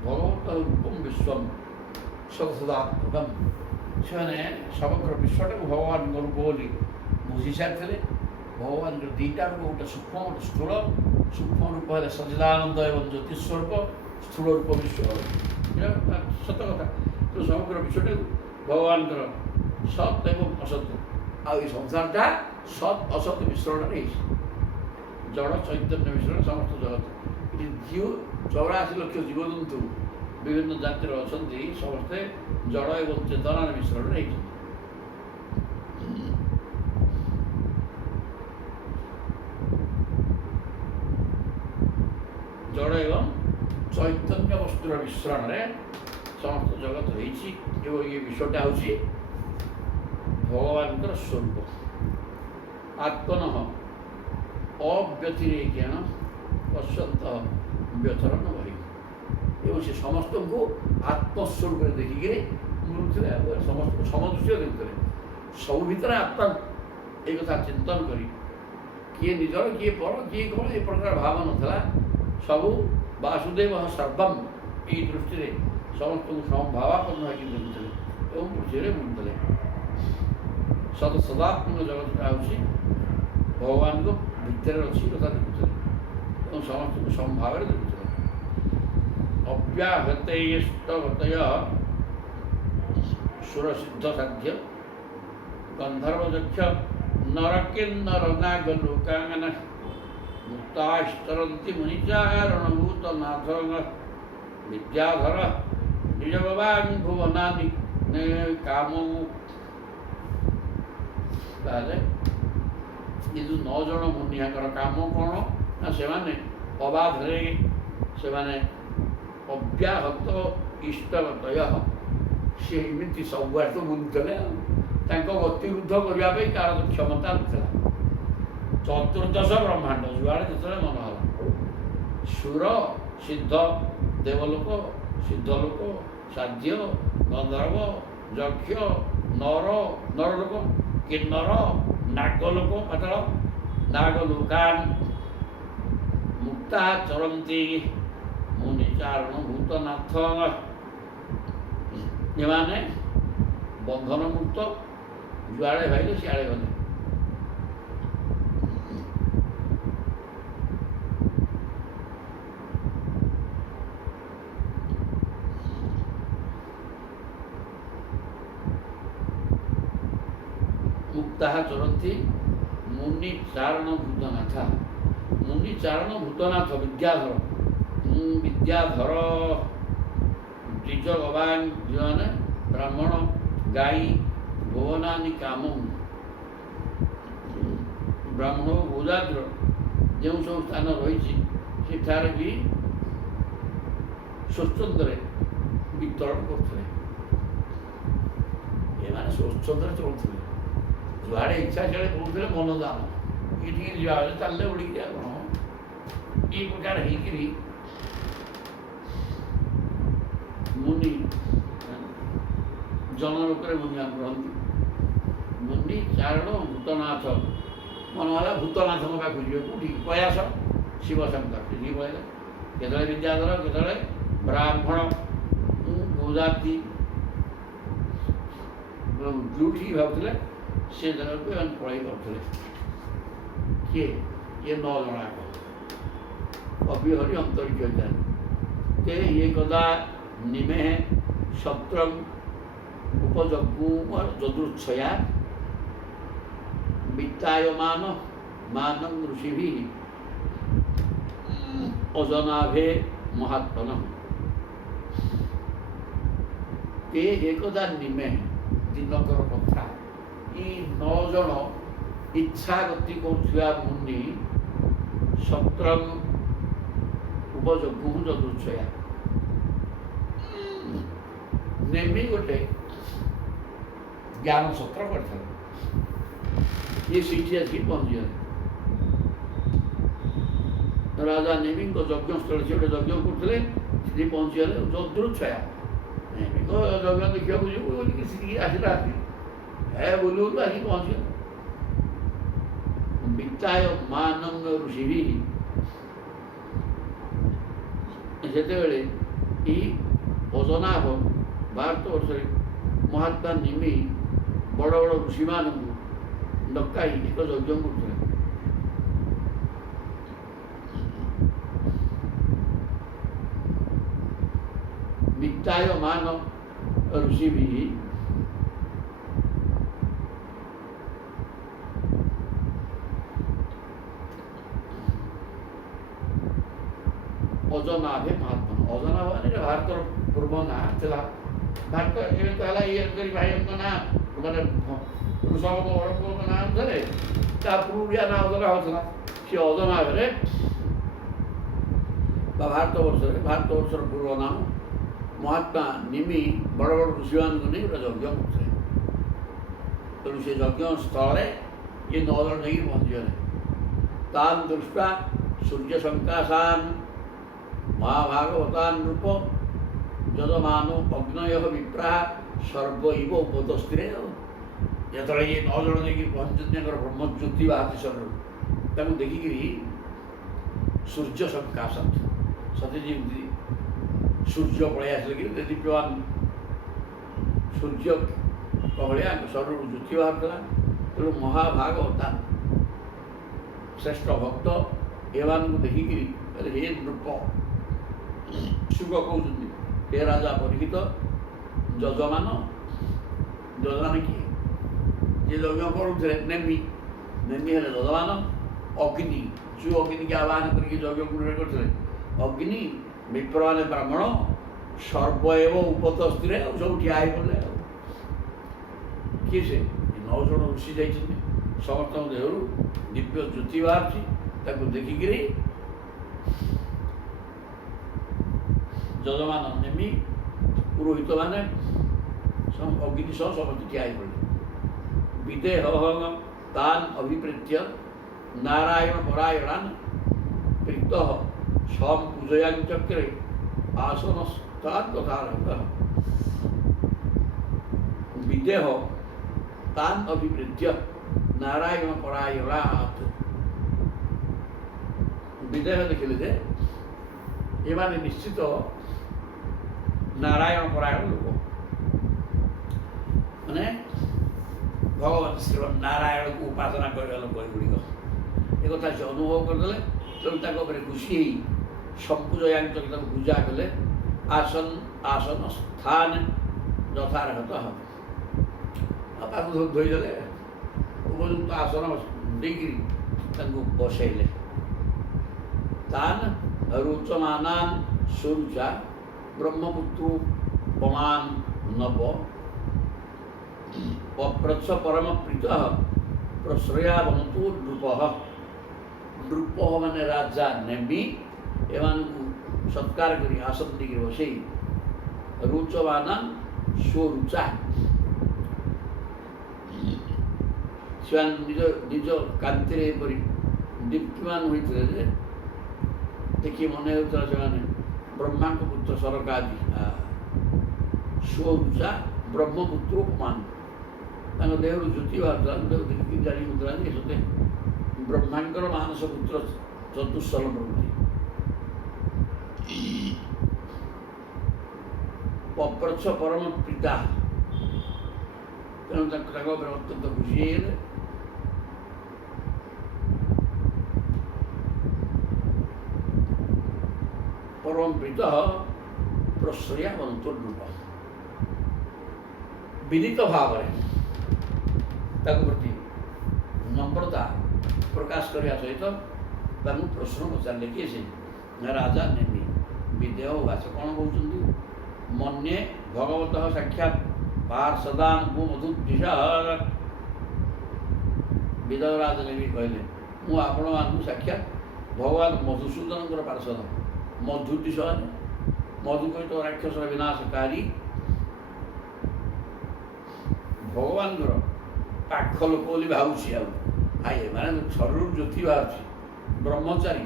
ଭଗବତ ରୂପମ ବିଶ୍ୱମ ସଦସଦାତ୍ମକମ୍, ସେମାନେ ସମଗ୍ର ବିଶ୍ୱଟାକୁ ଭଗବାନଙ୍କ ରୂପ ବୋଲି ବୁଝି ସାରିଥିଲେ। ଭଗବାନଙ୍କର 2ଟା ରୂପ, ଗୋଟେ ସୂକ୍ଷ୍ମ ଗୋଟେ ସ୍ଥୂଳ। ସୂକ୍ଷ୍ମ ରୂପ ହେଲେ ସଚିଦାନନ୍ଦ ଏବଂ ଜ୍ୟୋତି ସ୍ୱରୂପ, ସ୍ଥୂଳ ରୂପ ବିଶ୍ୱ। ସତ କଥା। ତେଣୁ ସମଗ୍ର ବିଶ୍ୱଟାକୁ ଭଗବାନଙ୍କର ସତ୍ ଏବଂ ଅସତ୍, ଆଉ ଏ ସଂସାରଟା ସତ୍ ଅସତ୍ ମିଶ୍ରଣରେ ହେଇଛି। ଜଡ଼ ଚୈତନ୍ୟ ମିଶ୍ରଣ ସମସ୍ତ ଜଗତ। ଏଠି 84 ଲକ୍ଷ ଜୀବଜନ୍ତୁ ବିଭିନ୍ନ ଜାତିର ଅଛନ୍ତି, ସମସ୍ତେ ଜଡ଼ ଏବଂ ଚେତନାର ମିଶ୍ରଣରେ ହେଇଛନ୍ତି। ଜଡ଼ ଏବଂ ଚୈତନ୍ୟ ବସ୍ତୁର ମିଶ୍ରଣରେ ସମସ୍ତ ଜଗତ ହେଇଛି ଏବଂ ଏ ବିଶ୍ୱଟା ହେଉଛି ଭଗବାନଙ୍କର ସ୍ୱରୂପ। ଆତ୍ମନଃ ଅବ୍ୟତିରେକେଣ ପଶ୍ୟନ୍ତଃ ବ୍ୟଥରଣ ବହି। ଏବଂ ସେ ସମସ୍ତଙ୍କୁ ଆତ୍ମସ୍ୱରୂପରେ ଦେଖିକିରି ମିଳୁଥିଲେ, ସମସ୍ତଙ୍କୁ ସମଦୃଶ୍ୟ ଦେଖୁଥିଲେ। ସବୁ ଭିତରେ ଆତ୍ମା ଏ କଥା ଚିନ୍ତନ କରି କିଏ ନିଜର କିଏ ପର କିଏ କ'ଣ ଏ ପ୍ରକାର ଭାବ ନଥିଲା। ସବୁ ବାସୁଦେବ ସର୍ବମ୍ ଏଇ ଦୃଷ୍ଟିରେ ସମସ୍ତଙ୍କୁ ସମଭାବାପନ୍ନ ହୋଇକି ଦେଖୁଥିଲେ ଏବଂ ପୃଥିବୀରେ ବୁଲୁଥିଲେ। ସଦାତ୍ମକ ଜଗତଟା ହେଉଛି ଭଗବାନଙ୍କ ଭିତରେ ଅଛି କଥା ଦେଖୁଥିଲେ ଏବଂ ସମସ୍ତଙ୍କୁ ସମଭାବରେ ଦେଖୁଥିଲେ। ଅବ୍ୟାହତେଷ୍ଟଗତୟ ସୁରସିଦ୍ଧ ସାଧ୍ୟ ଗନ୍ଧର୍ବ ନରକିନ୍ନର ନାଗଲୋକାଙ୍ଗନା ମୁକ୍ତାଶ୍ଚରନ୍ତି ମୁନିଚାରଣଭୂତ ନାଥ ବିଦ୍ୟାଧର ନିଜ ଭବାନ ଭୁବନାଦି କାମ। ତାହେଲେ ଏ ଯେଉଁ 9 ଜଣ ମୁନିଆଙ୍କର କାମ କ'ଣ ନା ସେମାନେ ଅବାଧରେ ସେମାନେ ଅବ୍ୟାହତ ଇଷ୍ଟଗତୟ ସେ ଏମିତି ସବୁଆଡ଼େ ତ ବୁଲୁଥିଲେ ଆଉ ତାଙ୍କ ଗତିରୁଦ୍ଧ କରିବା ପାଇଁ କାହାର କ୍ଷମତା ନଥିଲା। ଚତୁର୍ଦ୍ଦଶ ବ୍ରହ୍ମାଣ୍ଡ ଯୁଆଡ଼େ ଯେତେବେଳେ ମନ ହେଲା ସୁର ସିଦ୍ଧ ଦେବଲୋକ ସିଦ୍ଧଲୋକ ସାଧ୍ୟ ଗନ୍ଧର୍ବ ଯକ୍ଷ ନରଲୋକ କିନ୍ନର ନାଗଲୋକ ପାତାଳ ନାଗଲୋକାନ ମୁକ୍ତା ଚରନ୍ତି ମୁନିଚାରଣ ଭୂତନାଥ। ଏମାନେ ବନ୍ଧନ ମୁକ୍ତ ଯୁଆଡ଼େ ଭାଇଲେ ସିଆଡ଼େ ଗଲେ। ମୁକ୍ତାଃ ଚରନ୍ତି ମୁନିଚାରଣ ଭୂତନାଥ। ମୁନିଚାରଣ ଭୂତନାଥ ବିଦ୍ୟାଧର ବିଦ୍ୟାଧର ଦ୍ୱିଜ ଗବାନ ଯେଉଁମାନେ ବ୍ରାହ୍ମଣ ଗାଈ ଭୁବନାନି କାମ ବ୍ରାହ୍ମଣ ଭୋଜାତିର ଯେଉଁ ସବୁ ସ୍ଥାନ ରହିଛି ସେଠାରେ ବି ସ୍ୱଚ୍ଛନ୍ଦରେ ବିତରଣ କରୁଥିଲେ। ଏମାନେ ସ୍ୱଚ୍ଛନ୍ଦରେ ଚଳୁଥିଲେ, ଯୁଆଡ଼େ ଇଚ୍ଛା ସିଆଡ଼େ କରୁଥିଲେ ମନଦାନ। ଏଠିକି ଯିବା ବେଳେ ଚାଲିଲେ ଉଡ଼ିକି ଯିବା କ'ଣ ଏଇ ପ୍ରକାର ହେଇକିରି ମୁନି ଜନଲୋକରେ ମୁନିଆଙ୍କୁ ରହନ୍ତି। ମୁନି ଚାରଣ ଭୂତନାଥ ମନ ହେଲା ଭୂତନାଥଙ୍କ ପାଖକୁ ଯିବେ। କେଉଁଠି ପ୍ରୟାସ ଶିବ ଶଙ୍କର ସେଠିକି ପଳେଇଲେ। କେତେବେଳେ ବିଦ୍ୟାଧର କେତେବେଳେ ବ୍ରାହ୍ମଣ ଗୋଜାତି ଯେଉଁଠିକି ଭାବୁଥିଲେ ସେ ଜାଗାକୁ ଏମାନେ ପଳେଇ ପାରୁଥିଲେ। କିଏ ଇଏ 9 ଜଣ ଆଗ ଅବିହରି ଅନ୍ତରିକ୍ଷ କେ ଇଏ କଦା ନିମେ ସତ୍ରଂ ଉପଯଜ୍ଞ ଯଦୃଚ୍ଛୟା ବିତ୍ତାୟମାନ ମାନଂ ଋଷିଭି ଅଜନାଭେ ମହାତ୍ମନ। କେ ଏକଦା ନିମେ ଦିନକର କଥା ଏଇ 9 ଜଣ ଇଚ୍ଛା ଗତି କରୁଥିବା ମୁନି ସତ୍ରଂ ଉପଯଜ୍ଞ ଯଦୃଚ୍ଛୟା ନେମି ଗୋଟେ ଜ୍ଞାନ ସତ୍ର କରିଥିଲେ। ଇଏ ସେଇଠି ଆସିକି ପହଞ୍ଚିଗଲେ। ରାଜା ନେମିଙ୍କ ଯଜ୍ଞସ୍ଥଳ ସେ ଗୋଟେ ଯଜ୍ଞ କରୁଥିଲେ, ସେଠି ପହଞ୍ଚିଗଲେ। ଯଦୃଚ୍ଛୟା ନେମିଙ୍କ ଯଜ୍ଞ ଦେଖିବାକୁ ଯିବୁ ବୋଲିକି ସେଠିକି ଆସିନାହାନ୍ତି, ବୁଲୁ ବୁଲୁ ଆସିକି ପହଞ୍ଚିଗଲେ। ବିତ୍ତାୟ ମାନଙ୍ଗ ଋଷିଭି ଯେତେବେଳେ ଏଇ ଅଜନାଭ ଭାରତବର୍ଷରେ ମହାତ୍ମା ନିମି ବଡ଼ ବଡ଼ ଋଷିମାନଙ୍କୁ ଡକାଇ ଏକ ଯଜ୍ଞ କରୁଥିଲେ। ବିତ୍ତାୟ ମାନ ଋଷିଭି ଅଜନାଭେ ମହାତ୍ମା। ଅଜନାଭ ମାନେ ଭାରତର ପୂର୍ବ ନାଁ ଥିଲା ଭାତ ଏବେ ତ ହେଲା ଇଏ କରି ଭାଇଙ୍କ ନାଁ ମାନେ କୃଷକ ବଡ଼ ପୁଅଙ୍କ ନାଁ ଅନୁସାରେ ତା ପୁରୁଡ଼ିଆ ନାଁ ଅଲଗା ହେଉଥିଲା। ସେ ଅଜନାରେ ବା ଭାରତବର୍ଷର ପୂର୍ବ ନାମ ମହାତ୍ମା ନିମି ବଡ଼ ବଡ଼ ଋଷିମାନଙ୍କୁ ନେଇ ଗୋଟେ ଯଜ୍ଞ କରୁଥିଲେ। ତେଣୁ ସେ ଯଜ୍ଞ ସ୍ଥଳରେ ଇଏ 9 ଜଣ ନେଇକି ପହଞ୍ଚିଗଲେ। ତାନ୍ ଦୃଷ୍ଟା ସୂର୍ଯ୍ୟ ସଙ୍କାଶାନ୍ ମହାଭାଗବତାନ୍ ରୂପ ଯଜମାନୋ ଅଗ୍ନୟ ବିପ୍ରା ସର୍ବ ଇବ ଉପଦସ୍ଥିରେ। ଯେତେବେଳେ ଇଏ 9 ଜଣ ନେଇକି ପହଞ୍ଚିଛନ୍ତି ତାଙ୍କର ବ୍ରହ୍ମଜ୍ୟୋତି ବାହାରି ଶରୀରରୁ ତାଙ୍କୁ ଦେଖିକିରି ସୂର୍ଯ୍ୟ ସଙ୍କାଶନ୍ ସତେ ଯେମିତି ସୂର୍ଯ୍ୟ ପଳେଇ ଆସିଲେ କି ଦୀପ୍ୟମାନ ସୂର୍ଯ୍ୟ ଭଳିଆ ଶରୀରରୁ ଜ୍ୟୋତି ବାହାରୁଥିଲା। ତେଣୁ ମହାଭାଗବତା ଶ୍ରେଷ୍ଠ ଭକ୍ତ ଏମାନଙ୍କୁ ଦେଖିକିରି ହେ ନୃପ ଶୁକ କହୁଛନ୍ତି ହେ ରାଜା ପରୀକ୍ଷିତ ଯଜମାନ କିଏ ଯିଏ ଯଜ୍ଞ କରୁଥିଲେ ନେମି ହେଲେ ଯଜମାନ ଅଗ୍ନି ଯେଉଁ ଅଗ୍ନିକି ଆହ୍ୱାନ କରିକି ଯଜ୍ଞ କୁଣ୍ଡରେ କରିଥିଲେ ଅଗ୍ନି ବିପ୍ରମାନେ ବ୍ରାହ୍ମଣ ସର୍ବ ଏବ ଉପତସ୍ଥିରେ ଆଉ ସବୁ ଠିଆ ହେଇପଡ଼ିଲେ। ଆଉ କିଏ ସେ 9 ଜଣ ଋଷି ଯାଇଛନ୍ତି ସମସ୍ତଙ୍କ ଦେହରୁ ଦିବ୍ୟ ଜ୍ୟୋତି ବାହାରୁଛି ତାକୁ ଦେଖିକିରି ଯଜମାନ ନେମି ପୁରୋହିତ ମାନେ ଅଗ୍ନି ସହ ସମସ୍ତେ ଠିଆ ହେଇପଡ଼ିଲେ। ବିଦେହ ତାନ୍ ଅଭିପ୍ରେତ୍ୟ ନାରାୟଣ ପରାୟଣାନ୍ ପ୍ରୀତ ସମ୍ ପୂଜୟାଞ୍ଚକ୍ରେ ଆସନସ୍ତାନ୍ ତଥାରତଃ। ବିଦେହ ତାନ୍ ଅଭିପ୍ରେତ୍ୟ ନାରାୟଣ ପରାୟଣାତ୍ ବିଦେହ ଦେଖିଲେ ଯେ ଏମାନେ ନିଶ୍ଚିତ ନାରାୟଣ ପରାୟଣ ଲୋକ ମାନେ ଭଗବାନ ଶ୍ରୀନାରାୟଣକୁ ଉପାସନା କରିବା ଲୋକ ଏଗୁଡ଼ିକ ଏକଥା ସେ ଅନୁଭବ କରିଦେଲେ। ତେଣୁ ତାଙ୍କ ଉପରେ ଖୁସି ହେଇ ସମ୍ପୂଜୟାଞ୍ଚକ ତାକୁ ପୂଜା କଲେ। ଆସନ ସ୍ଥାନ ଯଥାର୍ହତଃ ତାକୁ ଧୋଇଦେଲେ ଉପଯୁକ୍ତ ଆସନ ଦେଇକିରି ତାଙ୍କୁ ବସେଇଲେ। ତାନ୍ ରୁଚମାନାନ୍ ସୁରୁଚା ବ୍ରହ୍ମପୁତ୍ର ପମାନ୍ ନବ ପପ୍ରଚ୍ଛ ପରମ ପ୍ରୀତ ପ୍ରଶ୍ରୟାବନତୁ ନୃପ ମାନେ ରାଜା ନେମି ଏମାନଙ୍କୁ ସତ୍କାର କରି ଆସନ ଦେଇକି ବସେଇ ରୁଚମାନାନ୍ ସ୍ୱରୁଚା ସେମାନେ ନିଜ କାନ୍ତିରେ ଏପରି ଦୀପ୍ତିମାନ ହୋଇଥିଲେ ଯେ ଦେଖି ମନେ ହେଉଥିଲା ସେମାନେ ବ୍ରହ୍ମାଙ୍କ ପୁତ୍ର ସରକାଦି ସ୍ୱରୁଚା ବ୍ରହ୍ମପୁତ୍ର ଉପମାନ ତାଙ୍କ ଦେହରୁ ଜ୍ୟୋତି ବାହାରୁଥିଲା। ଦେଖିକି ଜାଣି ହେଉଥିଲା ଯେ ସତେ ବ୍ରହ୍ମାଙ୍କର ମାନସ ପୁତ୍ର ଚତୁଃଶଲ ପ୍ରଭୃତି। ପପ୍ରଚ୍ଛ ପରମ ପିତା ତେଣୁ ତାଙ୍କ ଉପରେ ଅତ୍ୟନ୍ତ ଖୁସି ହେଇଗଲେ। ପରମ ପ୍ରୀତ ପ୍ରଶ୍ରୟା ଅନ୍ତର୍ନୂପ ବିଦିତ ଭାବରେ ତାଙ୍କ ପ୍ରତି ନମ୍ରତା ପ୍ରକାଶ କରିବା ସହିତ ତାଙ୍କୁ ପ୍ରଶ୍ନ ପଚାରିଲେ କିଏ ସେ ରାଜା ନେମି ବିଦେହ ଭାଷ କ'ଣ କହୁଛନ୍ତି ମନ୍ୟେ ଭଗବତଃ ସାକ୍ଷାତ୍ ପାର୍ଷଦାନ୍ ମଧୁଦ୍ଦିଶା ବିଦେହ ରାଜ ନେମି କହିଲେ ମୁଁ ଆପଣମାନଙ୍କୁ ସାକ୍ଷାତ୍ ଭଗବାନ ମଧୁସୂଦନଙ୍କର ପାର୍ଷଦ। ମଧୁଦ୍ଦିଶ ମଧୁ କହିତ ରାକ୍ଷସର ବିନାଶକାରୀ ଭଗବାନଙ୍କର ପାଖ ଲୋକ ବୋଲି ଭାବୁଛି। ଆଉ ମାନେ ଶରୀରରୁ ଜ୍ୟୋତି ବାହାରୁଛି ବ୍ରହ୍ମଚାରୀ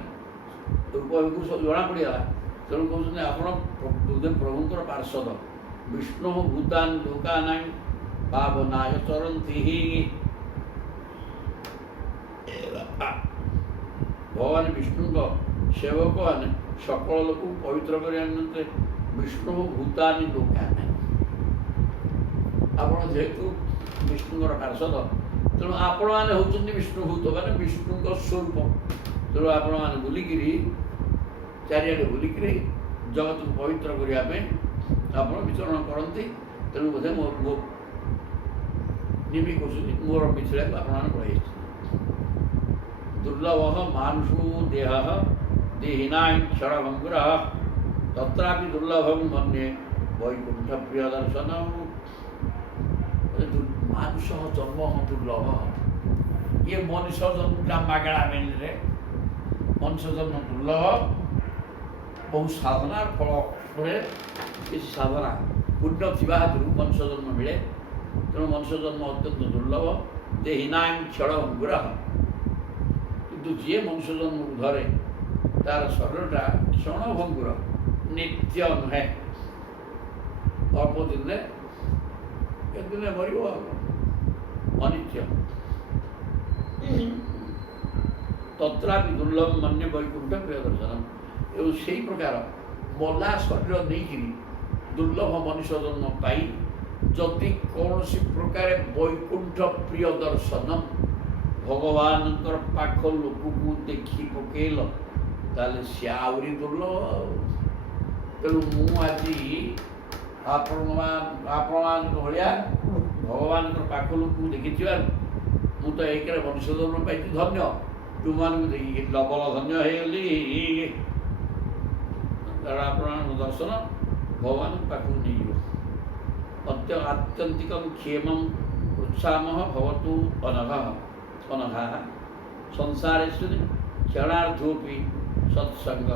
ରୂପକୁ ସବୁ ଜଣାପଡ଼ିଗଲା। ତେଣୁ କହୁଛନ୍ତି ଆପଣ ପ୍ରଭୁଙ୍କର ପାର୍ଷଦ ବିଷ୍ଣୁ ଭୂତାନ୍ ଲୋକାନାଂ ପାବନାୟ ଚରନ୍ତି। ଭଗବାନ ବିଷ୍ଣୁଙ୍କ ସେବକ ମାନେ ସକଳ ଲୋକକୁ ପବିତ୍ର କରିବା ନିମନ୍ତେ ବିଷ୍ଣୁ ଭୂତାନି ଲୋକାନାଂ ଆପଣ ଯେହେତୁ ବିଷ୍ଣୁଙ୍କର ପାର୍ଷଦ ତେଣୁ ଆପଣମାନେ ହେଉଛନ୍ତି ବିଷ୍ଣୁଭୂତ ମାନେ ବିଷ୍ଣୁଙ୍କ ସ୍ୱରୂପ। ତେଣୁ ଆପଣମାନେ ବୁଲିକିରି ଚାରିଆଡ଼େ ବୁଲିକିରି ଜଗତକୁ ପବିତ୍ର କରିବା ପାଇଁ ଆପଣ ବିଚରଣ କରନ୍ତି। ତେଣୁ ବୋଧେ ମୋ ନିମି କହୁଛନ୍ତି ମୋର ମିଥିଳାକୁ ଆପଣମାନେ ପଳାଇ ଆସିଛନ୍ତି। ଦୁର୍ଲଭ ମାନସୁ ଦେହ ଦେହିନାଂ କ୍ଷଣଭଙ୍ଗୁର ତତ୍ରାପି ଦୁର୍ଲଭଂ ମନ୍ୟେ ବୈକୁଣ୍ଠ ପ୍ରିୟ ଦର୍ଶନ ମାଂସ ଜନ୍ମ ଦୁର୍ଲଭ। ଇଏ ମଣିଷ ଜନ୍ମଟା ମାଗଣା ମିଳିଲେ ମଣିଷ ଜନ୍ମ ଦୁର୍ଲଭ। ବହୁ ସାଧନାର ଫଳ ପରେ କିଛି ସାଧନା ପୁଣ୍ୟ ଥିବା ହେତୁ ମଣିଷ ଜନ୍ମ ମିଳେ। ତେଣୁ ମଣିଷ ଜନ୍ମ ଅତ୍ୟନ୍ତ ଦୁର୍ଲଭ। ଦେହିନାଂ କ୍ଷଣ ଅଙ୍ଗୁର। କିନ୍ତୁ ଯିଏ ମଣିଷ ଜନ୍ମକୁ ଧରେ ତାର ଶରୀରଟା କ୍ଷଣ ଭଙ୍ଗୁର, ନିତ୍ୟ ନୁହେଁ। ଅଳ୍ପ ଦିନରେ କେତେଦିନେ ମରିବ, ଅନିତ୍ୟ। ତତ୍ରାପି ଦୁର୍ଲଭ ମନ୍ୟ ବୈକୁଣ୍ଠ ପ୍ରିୟ ଦର୍ଶନ। ଏବଂ ସେଇ ପ୍ରକାର ମଲା ଶରୀର ନେଇକିରି ଦୁର୍ଲଭ ମଣିଷ ଜନ୍ମ ପାଇ ଯଦି କୌଣସି ପ୍ରକାର ବୈକୁଣ୍ଠ ପ୍ରିୟ ଦର୍ଶନ ଭଗବାନଙ୍କର ପାଖ ଲୋକକୁ ଦେଖି ପକେଇଲ ତାହେଲେ ସେ ଆହୁରି ଦୁର୍ଲଭ। ତେଣୁ ମୁଁ ଆଜି ଆପଣମାନଙ୍କ ଭଳିଆ ଭଗବାନଙ୍କର ପାଖ ଲୋକକୁ ଦେଖିଥିବାରୁ ମୁଁ ତ ଏକରେ ମଣିଷ ଜନ୍ମ ପାଇଛି ଧନ୍ୟ, ତୁମମାନଙ୍କୁ ଦେଖିକି ଡବଲ ଧନ୍ୟ ହେଇଗଲି। କାରଣ ଆପଣଙ୍କ ଦର୍ଶନ ଭଗବାନଙ୍କ ପାଖକୁ ନେଇଯିବ। ଆତ୍ୟନ୍ତିକ କ୍ଷେମଂ ଉତ୍ସାହ ଭବତୁ ଅନଘା ସଂସାରେଶ୍ୱରୀ କ୍ଷଣାର୍ଦ୍ଧୋପି ସତ୍ସଙ୍ଗ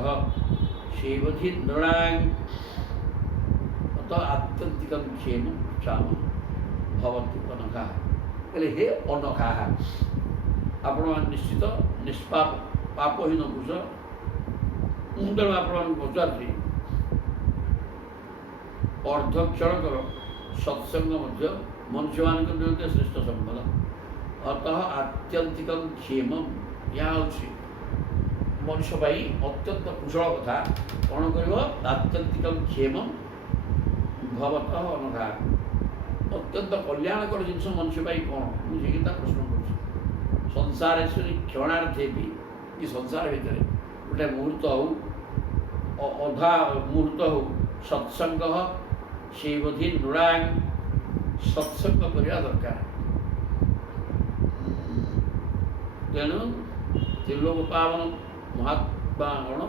ସେବଧି ନୃଣାଂ। ଆତ୍ୟନ୍ତିକ କ୍ଷେମ ଉତ୍ସାହ ଭବତୁ ଅନଘା। ହେଲେ ହେ ଅନଘା, ଆପଣମାନେ ନିଶ୍ଚିତ ନିଷ୍ପାପ ପାପହୀନ ପୁରୁଷ। ମୁଁ ତେଣୁ ଆପଣମାନଙ୍କୁ ପଚାରୁଛି ଅର୍ଦ୍ଧକ୍ଷଣକର ସତ୍ସଙ୍ଗ ମଧ୍ୟ ମନୁଷ୍ୟମାନଙ୍କ ନିମନ୍ତେ ଶ୍ରେଷ୍ଠ ସମ୍ପଦ। ଅତଃ ଆତ୍ୟନ୍ତିକ କ୍ଷେମ, ଏହା ହେଉଛି ମଣିଷ ପାଇଁ ଅତ୍ୟନ୍ତ କୁଶଳ କଥା। କ'ଣ କରିବ? ଆତ୍ୟନ୍ତିକ କ୍ଷେମ ଭବତଃ ଅନଘା। ଅତ୍ୟନ୍ତ କଲ୍ୟାଣକର ଜିନିଷ ମଣିଷ ପାଇଁ କ'ଣ? ମୁଁ ସେ କଥା ପ୍ରଶ୍ନ କରୁଛି। ସଂସାରେଶ୍ୱରୀ କ୍ଷଣାର୍ଥେ ବି, ଏ ସଂସାର ଭିତରେ ଗୋଟେ ମୁହୂର୍ତ୍ତ ହଉ ଅଧା ମୁହୂର୍ତ୍ତ ହଉ ସତ୍ସଙ୍ଗ ସେବଧି ନୃଣାଂ, ସତ୍ସଙ୍ଗ କରିବା ଦରକାର। ତେଣୁ ତ୍ରିଲୋକ ପାବନ ମହାତ୍ମାଗଣ,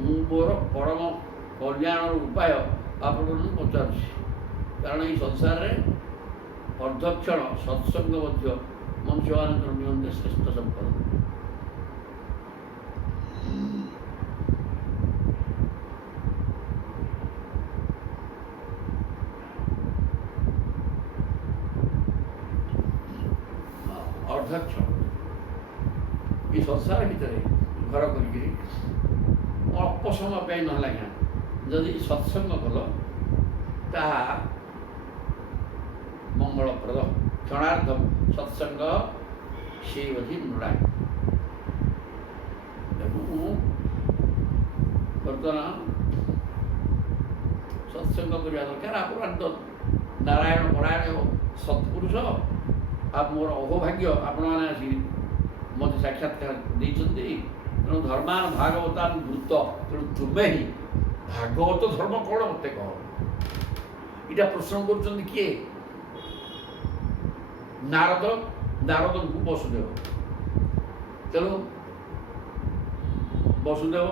ମୁଁ ମୋର ପରମ କଲ୍ୟାଣର ଉପାୟ ଆପଣଙ୍କୁ ପଚାରୁଛି। କାରଣ ଏହି ସଂସାରରେ ଅର୍ଦ୍ଧକ୍ଷଣ ସତ୍ସଙ୍ଗ ମଧ୍ୟ ମନୁଷ୍ୟମାନଙ୍କର ନିମନ୍ତେ ଶ୍ରେଷ୍ଠ ସମ୍ପଦ। ଅର୍ଦ୍ଧକ୍ଷଣ ଏ ସଂସାର ଭିତରେ ଘର କରିକିରି ଅଳ୍ପ ସମୟ ପାଇଁ ନହେଲା ଆଜ୍ଞା ଯଦି ସତ୍ସଙ୍ଗ କଲ ତାହା ମଙ୍ଗଳପ୍ରଦ। କ୍ଷଣାର୍ଦ୍ଧ ସତ୍ସଙ୍ଗ ସେବଧି ନୃଣାଂ। ତେଣୁ ବର୍ତ୍ତମାନ ସତ୍ସଙ୍ଗ କରିବା ଦରକାର। ଆପଣମାନେ ତ ନାରାୟଣ ପରାୟଣ ସତ୍ପୁରୁଷ, ଆଉ ମୋର ଅହୋଭାଗ୍ୟ ଆପଣମାନେ ଆସି ମୋତେ ସାକ୍ଷାତକାର ଦେଇଛନ୍ତି। ତେଣୁ ଧର୍ମାନ ଭାଗବତାନ ବୃତ୍ତ, ତେଣୁ ତୁମେ ହିଁ ଭାଗବତ ଧର୍ମ କ'ଣ ମୋତେ କହ। ଏଇଟା ପ୍ରଶ୍ନ କରୁଛନ୍ତି କିଏ? ନାରଦଙ୍କୁ ବସୁଦେବ। ତେଣୁ ବସୁଦେବ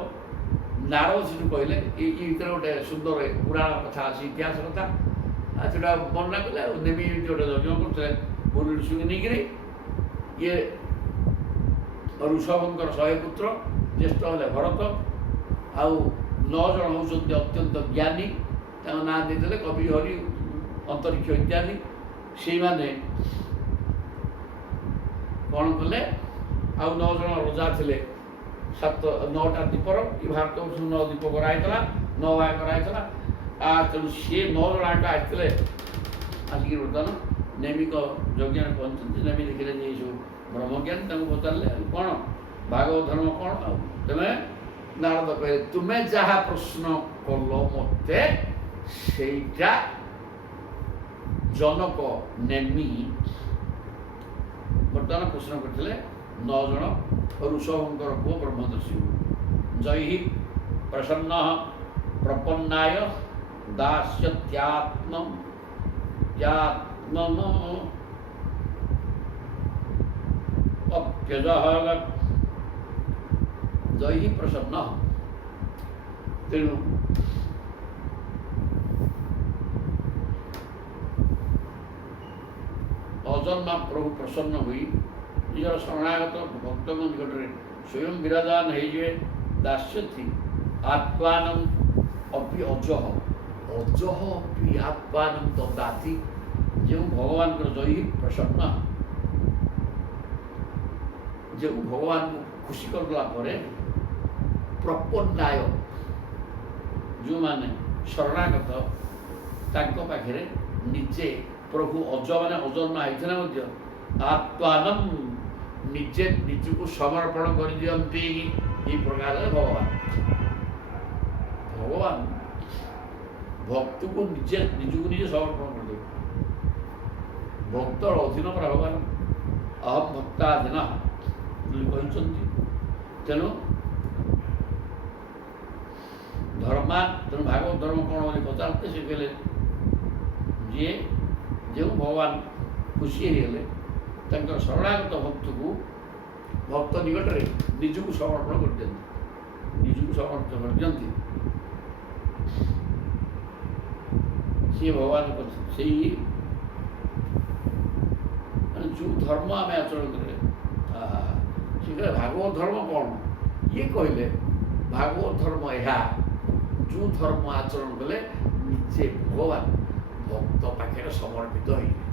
ନାରଦ ସେଠୁ କହିଲେ, ଏଇ ଭିତରେ ଗୋଟେ ସୁନ୍ଦର ପୁରାଣ କଥା ଅଛି, ଇତିହାସ କଥା। ସେଟା ବର୍ଣ୍ଣନା କଲେ। ଆଉ ନେମି ଗୋଟେ ଯଜ୍ଞ କରୁଥିଲେ ଗୁରୁ ଋଷିଙ୍କୁ ନେଇକିରି। ଇଏ ଋଷଭଙ୍କର 100 ପୁତ୍ର, ଜ୍ୟେଷ୍ଠ ହେଲେ ଭରତ, ଆଉ 9 ଜଣ ହେଉଛନ୍ତି ଅତ୍ୟନ୍ତ ଜ୍ଞାନୀ। ତାଙ୍କ ନାଁ ଦେଇଦେଲେ କବି, ହରି, ଅନ୍ତରିକ୍ଷ ଇତ୍ୟାଦି। ସେଇମାନେ କ'ଣ କଲେ? ଆଉ 9 ଜଣ ରଜା ଥିଲେ। 9ଟା ଦ୍ୱୀପର, ଏ ଭାରତବର୍ଷ 9 ଦ୍ୱୀପ କରାହେଇଥିଲା, 9 ଭାଗ କରାହେଇଥିଲା। ତେଣୁ ସିଏ 9 ଜଣ ଆଗ ଆସିଥିଲେ। ଆସିକି ବର୍ତ୍ତମାନ ନେମିକ ଯଜ୍ଞରେ ପହଞ୍ଚନ୍ତି। ନେମି ଦେଖିଲେ ଯେ ଏଇସବୁ ବ୍ରହ୍ମଜ୍ଞାନୀ, ତାଙ୍କୁ ପଚାରିଲେ କ'ଣ ଭାଗବତ ଧର୍ମ କ'ଣ? ଆଉ ତୁମେ ନାରଦ କହିଲେ, ତୁମେ ଯାହା ପ୍ରଶ୍ନ କଲ ମୋତେ ସେଇଟା ଜନକ ନେମି ବର୍ତ୍ତମାନ ପ୍ରଶ୍ନ କରିଥିଲେ 9 ଜଣ ଋଷଭଙ୍କର ପୁଅ ବ୍ରହ୍ମଦର୍ଶୀ। ଜୈ ପ୍ରସନ୍ନ ପ୍ରପନ୍ନାୟ ଦାସ୍ୟତ୍ୟାତ୍ମ ଅପ୍ୟଜଃ ଜୈ ପ୍ରସନ୍ନ। ତେଣୁ ଅଜନ୍ମା ପ୍ରଭୁ ପ୍ରସନ୍ନ ହୋଇ ନିଜର ଶରଣାଗତ ଭକ୍ତଙ୍କ ନିକଟରେ ସ୍ୱୟଂ ବିରାଜମାନ ହେଇଯିବେ। ଦାସ୍ୟଥି ଆତ୍ମାନଂ ଅପି ଅଜହ ଅଜହ ଅପି ଆତ୍ମାନଂ ଦଦାତି। ଯେଉଁ ଭଗବାନଙ୍କର ଜୟୀ ପ୍ରସନ୍ନ, ଯେଉଁ ଭଗବାନଙ୍କୁ ଖୁସି କରିଦେଲା ପରେ ପ୍ରପନ୍ନାୟ ଯେଉଁମାନେ ଶରଣାଗତ ତାଙ୍କ ପାଖରେ ନିଜେ ପ୍ରଭୁ ଅଜ ମାନେ ଅଜନ୍ମା ହେଇଥିଲେ ମଧ୍ୟ ଆତ୍ମାନଂ ନିଜେ ନିଜକୁ ସମର୍ପଣ କରିଦିଅନ୍ତି। ଏହି ପ୍ରକାରରେ ଭଗବାନ ଭକ୍ତକୁ ନିଜକୁ ନିଜେ ସମର୍ପଣ କରିଦେବେ। ଭକ୍ତର ଅଧୀନ ପରା ଭଗବାନ। ଅହମ୍ ଭକ୍ତାଧୀନ ବୋଲି କହିଛନ୍ତି। ତେଣୁ ଭାଗବତ ଧର୍ମ କ'ଣ ବୋଲି ପଚାରତେ ସେ କହିଲେ ଯିଏ ଯେଉଁ ଭଗବାନ ଖୁସି ହେଇଗଲେ ତାଙ୍କର ଶରଣାଗତ ଭକ୍ତ ନିକଟରେ ନିଜକୁ ସମର୍ପଣ କରିଦିଅନ୍ତି। ସିଏ ଭଗବାନ ସେଇ ମାନେ ଯେଉଁ ଧର୍ମ ଆମେ ଆଚରଣ କରେ। ସେ କହିଲେ ଭାଗବତ ଧର୍ମ କ'ଣ? ଇଏ କହିଲେ ଭାଗବତ ଧର୍ମ ଏହା, ଯେଉଁ ଧର୍ମ ଆଚରଣ କଲେ ନିଜେ ଭଗବାନ ଭକ୍ତ ପାଖରେ ସମର୍ପିତ ହେଇଯିବେ।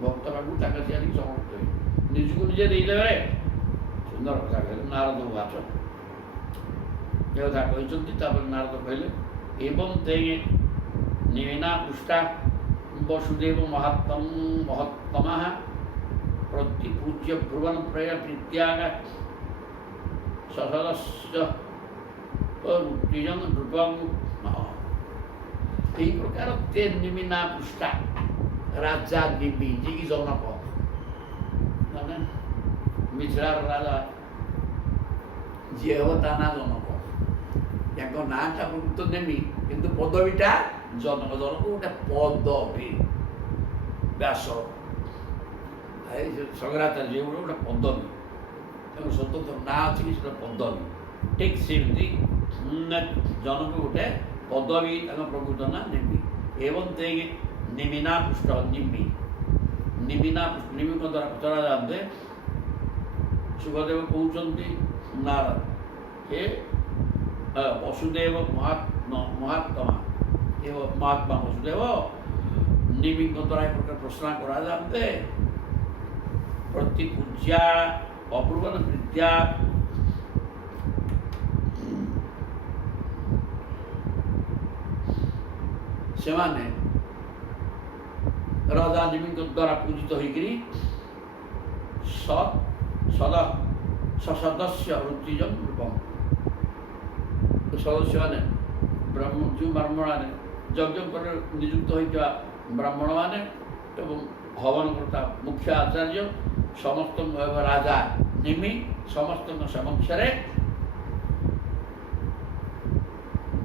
ଭକ୍ତ ପାଖକୁ ତାଙ୍କ ସିଆଡ଼ିକି ସମର୍ପିତ ହେଇଯିବେ, ନିଜକୁ ନିଜେ ଦେଇଦେବେ। ସୁନ୍ଦର କଥା କହିଲେ ନାରଦ ବାଚ ଏ କଥା କହିଛନ୍ତି। ତାପରେ ନାରଦ କହିଲେ ଏବଂ તે ନିମିନା ପୃଷ୍ଠା ବସୁଦେବ ମହତ୍ତମଃ ପ୍ରତିପୂଜ୍ୟ ଭ୍ରୁବନ ପ୍ରେୟ ପ୍ରୀତ୍ୟାଗ ସହସ୍ୟ ରୁଚିଜଂ ନୃପଂ। ଏହି ପ୍ରକାର ତେ ନିମିନା ପୃଷ୍ଠା ରାଜା ନିମି ଯିଏକି ଜନକ ମାନେ ମିଥିଳାର ରାଜା ଯିଏ ହେବ ତା ନାଁ ଜନକ। ତାଙ୍କ ନାଁଟା ପ୍ରକୃତ ନେମି କିନ୍ତୁ ପଦବୀଟା ଜନକ। ଜନକ ଗୋଟେ ପଦବୀ। ବ୍ୟାସ ଶଙ୍କରାଚାର୍ଯ୍ୟ ଗୋଟେ ପଦବୀ, ତାଙ୍କ ସ୍ୱତନ୍ତ୍ର ନାଁ ଅଛି କି ସେଟା ପଦବୀ। ଠିକ୍ ସେମିତି ଜନକ ଗୋଟେ ପଦବୀ, ତାଙ୍କ ପ୍ରକୃତ ନାଁ ନିମି। ଏବଂ તે ନିମିନା ପୃଷ୍ଠ ନିମି ନିମିଙ୍କ ଦ୍ୱାରା ପଚରା ଯାଆନ୍ତେ ସୁଖଦେବ କହୁଛନ୍ତି ନାରଦ ଏ ବସୁଦେବ ମହାତ୍ମା ବସୁଦେବ ନିମିଙ୍କ ଦ୍ୱାରା ଏ ପ୍ରକାର ପ୍ରଶ୍ନ କରାଯାଆନ୍ତେ ପ୍ରତିପୂଜ୍ୟା ଅପୂର୍ବନ ପ୍ରୀତ୍ୟା ସେମାନେ ରାଜା ନିମିଙ୍କ ଦ୍ୱାରା ପୂଜିତ ହୋଇକରି ସଦସ୍ୟ ରୁଚିଜଂ ରୂପମ୍। ସଦସ୍ୟମାନେ ଯେଉଁ ବ୍ରାହ୍ମଣମାନେ ଯଜ୍ଞ କରି ନିଯୁକ୍ତ ହୋଇଥିବା ବ୍ରାହ୍ମଣମାନେ ଏବଂ ହବନକର୍ତ୍ତା ମୁଖ୍ୟ ଆଚାର୍ଯ୍ୟ ସମସ୍ତଙ୍କ ରାଜା ନିମି ସମସ୍ତଙ୍କ ସମକ୍ଷରେ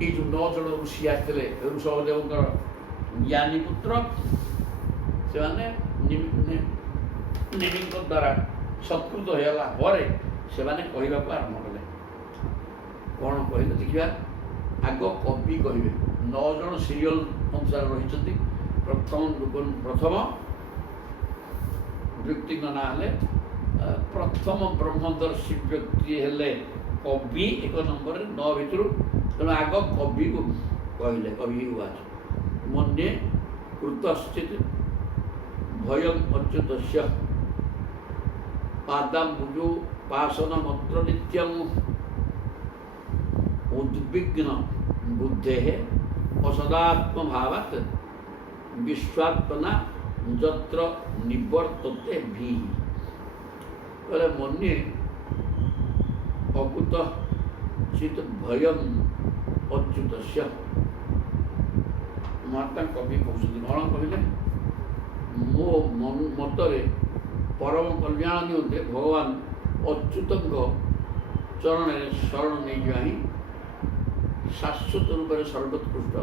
ଏଇ ଯେଉଁ 9 ଜଣ ଋଷି ଆସିଥିଲେ ଋଷଭଦେବଙ୍କର ଜ୍ଞାନୀ ପୁତ୍ର, ସେମାନେ ନିମିଙ୍କ ଦ୍ୱାରା ସତ୍କୃତ ହୋଇଗଲା ପରେ ସେମାନେ କହିବାକୁ ଆରମ୍ଭ କଲେ। କ'ଣ କହିଲେ ଦେଖିବା। ଆଗ କବି କହିବେ। 9 ଜଣ ସିରିୟଲ ଅନୁସାରେ ରହିଛନ୍ତି। ପ୍ରଥମ ବ୍ୟକ୍ତିଙ୍କ ନାଁ ହେଲେ ପ୍ରଥମ ବ୍ରହ୍ମଦର୍ଶୀ ବ୍ୟକ୍ତି ହେଲେ କବି 1 ନମ୍ବରରେ 9 ଭିତରୁ। ତେଣୁ ଆଗ କବିକୁ କହିଲେ। କବି ଉବାଚ ମନ୍ୟେ କୃତଶ୍ଚିତ୍ ଭୟଂ ଅଚ୍ୟୁତସ୍ୟ ପାଦାମ୍ବୁଜୋ ପାସନମତ୍ର ନିତ୍ୟଂ ଉଦ୍ବିଗ୍ନ ବୁଦ୍ଧେଃ ଅସଦାତ୍ମଭାବାତ୍ ବିଶ୍ୱାତ୍ମନା ଯତ୍ର ନିବର୍ତ୍ତତେ ଭି। କହିଲେ ମନ୍ୟେ ଅକୁତଶ୍ଚିତ୍ ଭୟଂ ଅଚ୍ୟୁତସ୍ୟ। ମହାତ୍ମା କବି କହୁଛନ୍ତି କ'ଣ କହିଲେ, ମୋ ମତରେ ପରମ କଲ୍ୟାଣ ନିମନ୍ତେ ଭଗବାନ ଅଚ୍ୟୁତଙ୍କ ଚରଣରେ ଶରଣ ନେଇଯିବା ହିଁ ଶାଶ୍ୱତ ରୂପରେ ସର୍ବୋତ୍କୃଷ୍ଟ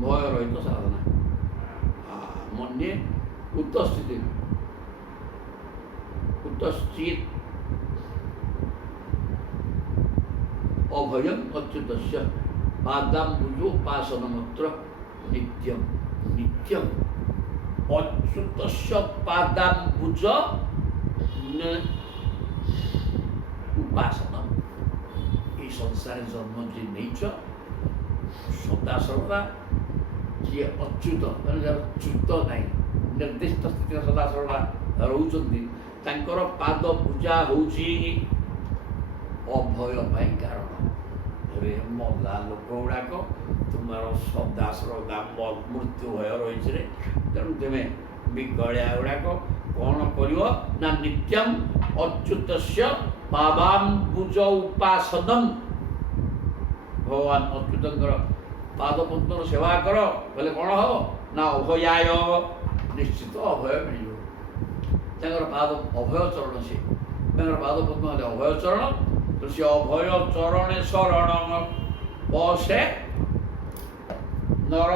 ଭୟ ରହିତ ସାଧନା। ମନ୍ୟେ କୁତଶ୍ଚିତ୍ ଅଭୟଂ ଅଚ୍ୟୁତସ୍ୟ ପାଦାମ୍ବୁଜୋ ପାସନମତ୍ର ନିତ୍ୟଂ। অচ্যুতস্য পাদাম্বুজ উপাসনা। এই সংসারে জন্ম যে নেইছ সদা সর্বদা କିଏ ଅଚ୍ୟୁତ ମାନେ ଯାହାର ଚ୍ୟୁତ ନାହିଁ, ନିର୍ଦ୍ଦିଷ୍ଟ ସ୍ଥିତିରେ ସଦା ସର୍ବଦା ରହୁଛନ୍ତି, ତାଙ୍କର ପାଦ ପୂଜା ହେଉଛି ଅଭୟ ପାଇଁ କାରଣ। ରେ ମଲା ଲୋକ ଗୁଡ଼ାକ ତୁମର ସଦା ସର୍ବଦା ମୃତ୍ୟୁ ଭୟ ରହିଛି ରେ, ତେଣୁ ତୁମେ ବିଗଳିଆ ଗୁଡ଼ାକ କ'ଣ କରିବ ନା ନିତ୍ୟମ୍ ଅଚ୍ୟୁତସ୍ୟ ପାଦାମ୍ବୁଜ ଉପାସନମ୍। ଭଗବାନ ଅଚ୍ୟୁତଙ୍କର ପାଦପଦ୍ମର ସେବା କର, ବୋଲେ କ'ଣ ହବ ନା ଅଭୟାୟ, ନିଶ୍ଚିତ ଅଭୟ ମିଳିବ। ତାଙ୍କର ପାଦ ଅଭୟ ଚରଣ, ସେ ତାଙ୍କର ପାଦପଦ୍ମ ହେଲେ ଅଭୟ ଚରଣ, ତ ସେ ଅଭୟ ଚରଣେ ଶରଣ ବସେ ନର।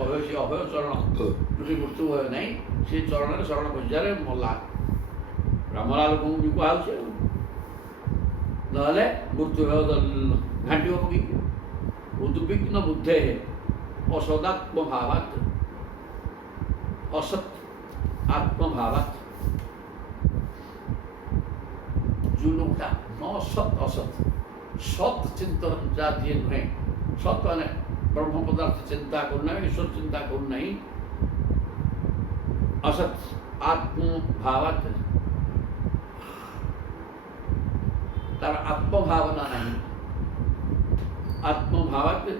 ଅଭୟ ସେ ଅଭୟ ଚରଣ, ସେ ମୃତ୍ୟୁ ଭୟ ନାହିଁ, ସେ ଚରଣରେ ଶରଣ ପଶିଯାରେ ମଲା। ରାମଲା ଲୋକଙ୍କୁ ବି କୁହାହେଉଛି, ନହେଲେ ମୃତ୍ୟୁ ଭୟ ଘାଣ୍ଟିବ ପକେଇକି। ଉଦ୍ବିଗ୍ନ ବୁଦ୍ଧେ ଅସଦାତ୍ମଭାବାତ୍, ଅସତ୍ ଆତ୍ମଭାବାତ୍। ଯେଉଁ ଲୋକଟା ନ ସତ୍ ଅସତ୍, ସତ୍ ଚିନ୍ତନ ଯାହା ଯିଏ ନୁହେଁ, ସତ୍ ମାନେ ବ୍ରହ୍ମ ପଦାର୍ଥ ଚିନ୍ତା କରୁନାହିଁ, ଈଶ୍ୱର ଚିନ୍ତା କରୁନାହିଁ, ଅସତ୍ ଆତ୍ମଭାବାତ୍, ତାର ଆତ୍ମଭାବନା ନାହିଁ। ଆତ୍ମଭାବାତ୍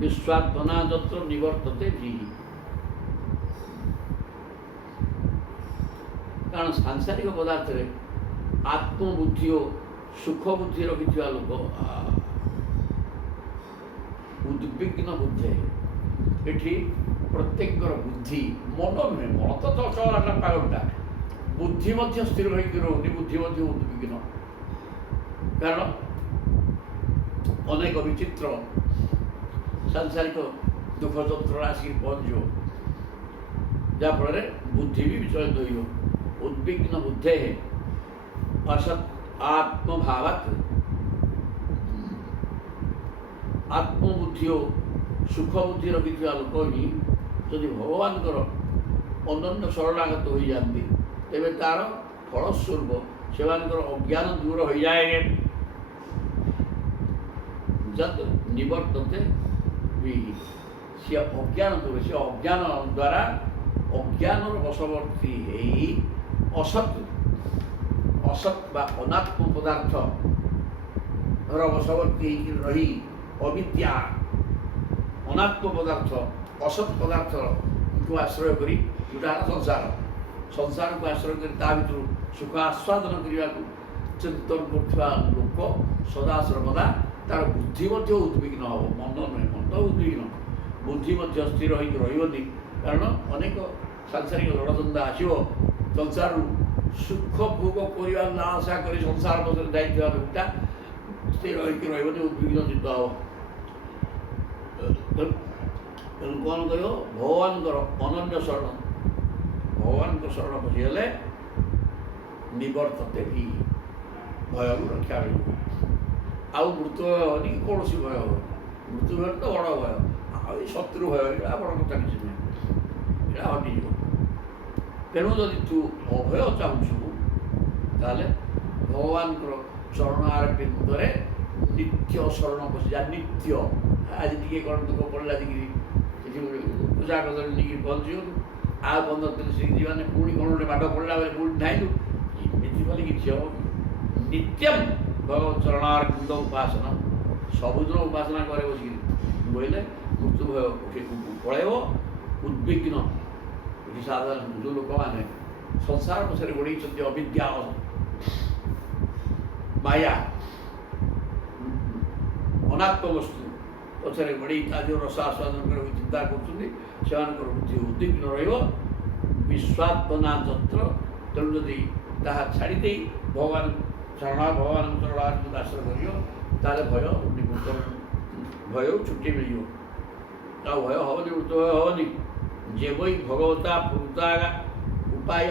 ବିଶ୍ୱାତ୍ମନା ଯତ୍ର ନିବର୍ତ୍ତତେ ଧୀଃ। କାରଣ ସାଂସାରିକ ପଦାର୍ଥରେ ଆତ୍ମବୁଦ୍ଧି ଓ ସୁଖ ବୁଦ୍ଧି ରଖିଥିବା ଲୋକ ଉଦ୍ବିଗ୍ନ ବୁଦ୍ଧି। ଏଠି ପ୍ରତ୍ୟେକଙ୍କର ବୁଦ୍ଧି, ମନ ନୁହେଁ, ମନ ତ ଚଳଚଳଟା ପାଗଳଟା, ବୁଦ୍ଧି ମଧ୍ୟ ସ୍ଥିର ହୋଇକି ରହୁନି, ବୁଦ୍ଧି ମଧ୍ୟ ଉଦ୍ବିଗ୍ନ। କାରଣ ଅନେକ ବିଚିତ୍ର ସାଂସାରିକ ଦୁଃଖ ଯନ୍ତ୍ରଣା ଆସିକି ପହଞ୍ଚିବ, ଯାହାଫଳରେ ବୁଦ୍ଧି ବି ବିଚଳିତ ହୋଇବ। ଉଦ୍ବିଗ୍ନ ବୁଦ୍ଧେ ଅସତ୍ ଆତ୍ମଭାବାତ୍। ଆତ୍ମବୁଦ୍ଧି ଓ ସୁଖ ବୁଦ୍ଧି ରଖିଥିବା ଲୋକ ହିଁ ଯଦି ଭଗବାନଙ୍କର ଅନନ୍ୟ ଶରଣାଗତ ହୋଇଯାଆନ୍ତି, ତେବେ ତାର ଫଳସ୍ୱରୂପ ସେମାନଙ୍କର ଅଜ୍ଞାନ ଦୂର ହୋଇଯାଏ। ଯତ୍ ନିବର୍ତ୍ତତେ ବିଃ। ସେ ଅଜ୍ଞାନ ଦୂର, ସେ ଅଜ୍ଞାନ ଦ୍ୱାରା ଅଜ୍ଞାନର ବଶବର୍ତ୍ତୀ ହେଇ ଅସତ୍ ବା ଅନାତ୍ମ ପଦାର୍ଥର ବଶବର୍ତ୍ତୀ ହେଇକି ରହି ଅବିଦ୍ୟା, ଅନାତ୍ମ ପଦାର୍ଥ, ଅସତ୍ ପଦାର୍ଥକୁ ଆଶ୍ରୟ କରି, ଯେଉଁଟା ହେଲା ସଂସାରକୁ ଆଶ୍ରୟ କରି ତା ଭିତରୁ ସୁଖ ଆସ୍ୱାଦନ କରିବାକୁ ଚିନ୍ତନ କରୁଥିବା ଲୋକ ସଦା ସର୍ବଦା ତାର ବୁଦ୍ଧି ମଧ୍ୟ ଉଦ୍ବିଗ୍ନ ହେବ। ମନ ନୁହେଁ, ମନ ଉଦ୍ବିଗ୍ନ, ବୁଦ୍ଧି ମଧ୍ୟ ସ୍ଥିର ହୋଇକି ରହିବନି। କାରଣ ଅନେକ ସାଂସାରିକ ଲଡ଼ଧନ୍ଦା ଆସିବ, ସଂସାରରୁ ସୁଖ ଭୋଗ କରିବାର ଆଶା କରି ସଂସାର ପଛରେ ଯାଇଥିବା ଲୋକଟା ସ୍ଥିର ହୋଇକି ରହିବନି, ଉଦ୍ବିଗ୍ନ ଚିତ୍ତ ହେବ। ତେଣୁ କ'ଣ କରିବ? ଭଗବାନଙ୍କର ଅନନ୍ୟ ଶରଣ, ଭଗବାନଙ୍କ ଶରଣ ପଶିଗଲେ ନିବର୍ତ୍ତତେ ବିଃ, ଭୟରୁ ରକ୍ଷା ମିଳିବ। ଆଉ ମୃତ୍ୟୁ ଭୟ ହେବନି, କୌଣସି ଭୟ ହେବନି। ମୃତ୍ୟୁ ଭୟ ତ ବଡ଼ ଭୟ, ଆଉ ଏଇ ଶତ୍ରୁ ଭୟ, ଏଇଟା ବଡ଼ କଥା କିଛି ନୁହେଁ, ଏଇଟା ହଟିଯିବ। ତେଣୁ ଯଦି ତୁ ଅଭୟ ଚାହୁଁଛୁ, ତାହେଲେ ଭଗବାନଙ୍କର ଚରଣାର ବିନ୍ଦୁରେ ନିତ୍ୟ ଶରଣ ପଶିଯା। ନିତ୍ୟ ଆଜି ଟିକେ କ'ଣ ଦୁଃଖ ପଡ଼ିଲା ଦିକିରି ସେଠି ପୂଜା କଦଳୀ ନେଇକି ପହଞ୍ଚିଗଲୁ, ଆଉ 15 ଦିନ ସେଠି ଯିବାନି, ପୁଣି କ'ଣ ଗୋଟେ ବାଟ ପଡ଼ିଲା ବେଳେ ପୁଣି ଧାଇଁଲୁ, ଏମିତି କଲେ କିଛି ହେବ? ନିତ୍ୟମ୍ ଭଗବତ ଚରଣାର ବିନ୍ଦ ଉପାସନା, ସବୁଦିନ ଉପାସନା କରେ ବସିକିରି ବୋଇଲେ ମୃତ୍ୟୁ ଭୟ ପଳେଇବ। ଉଦ୍ବିଗ୍ନ, ଏଠି ସାଧାରଣ ଯେଉଁ ଲୋକମାନେ ସଂସାର ପଛରେ ଗୋଡ଼େଇଛନ୍ତି, ଅବିଦ୍ୟା ମାୟା ଅନାତ୍ମ ବସ୍ତୁ ପଛରେ ଗୋଡ଼େଇ ତା ଯେଉଁ ରସ ଆସ୍ୱାଦନ କରିବାକୁ ଚିନ୍ତା କରୁଛନ୍ତି, ସେମାନଙ୍କର ବୁଦ୍ଧି ଉଦ୍ବିଗ୍ନ ରହିବ। ବିଶ୍ୱାତ୍ମନା ଯତ୍ର, ତେଣୁ ଯଦି ତାହା ଛାଡ଼ି ଦେଇ ଭଗବାନଙ୍କ ଚରଣାର ଯଦି ଆଶ୍ରୟ କରିବ, ତାହେଲେ ଭୟ ଛୁଟି ମିଳିବ, ଆଉ ଭୟ ହେବନି, ମୃତ୍ୟୁ ଭୟ ହେବନି। ଯେ ବৈ ଭଗବତା ପୂତା ଉପାୟ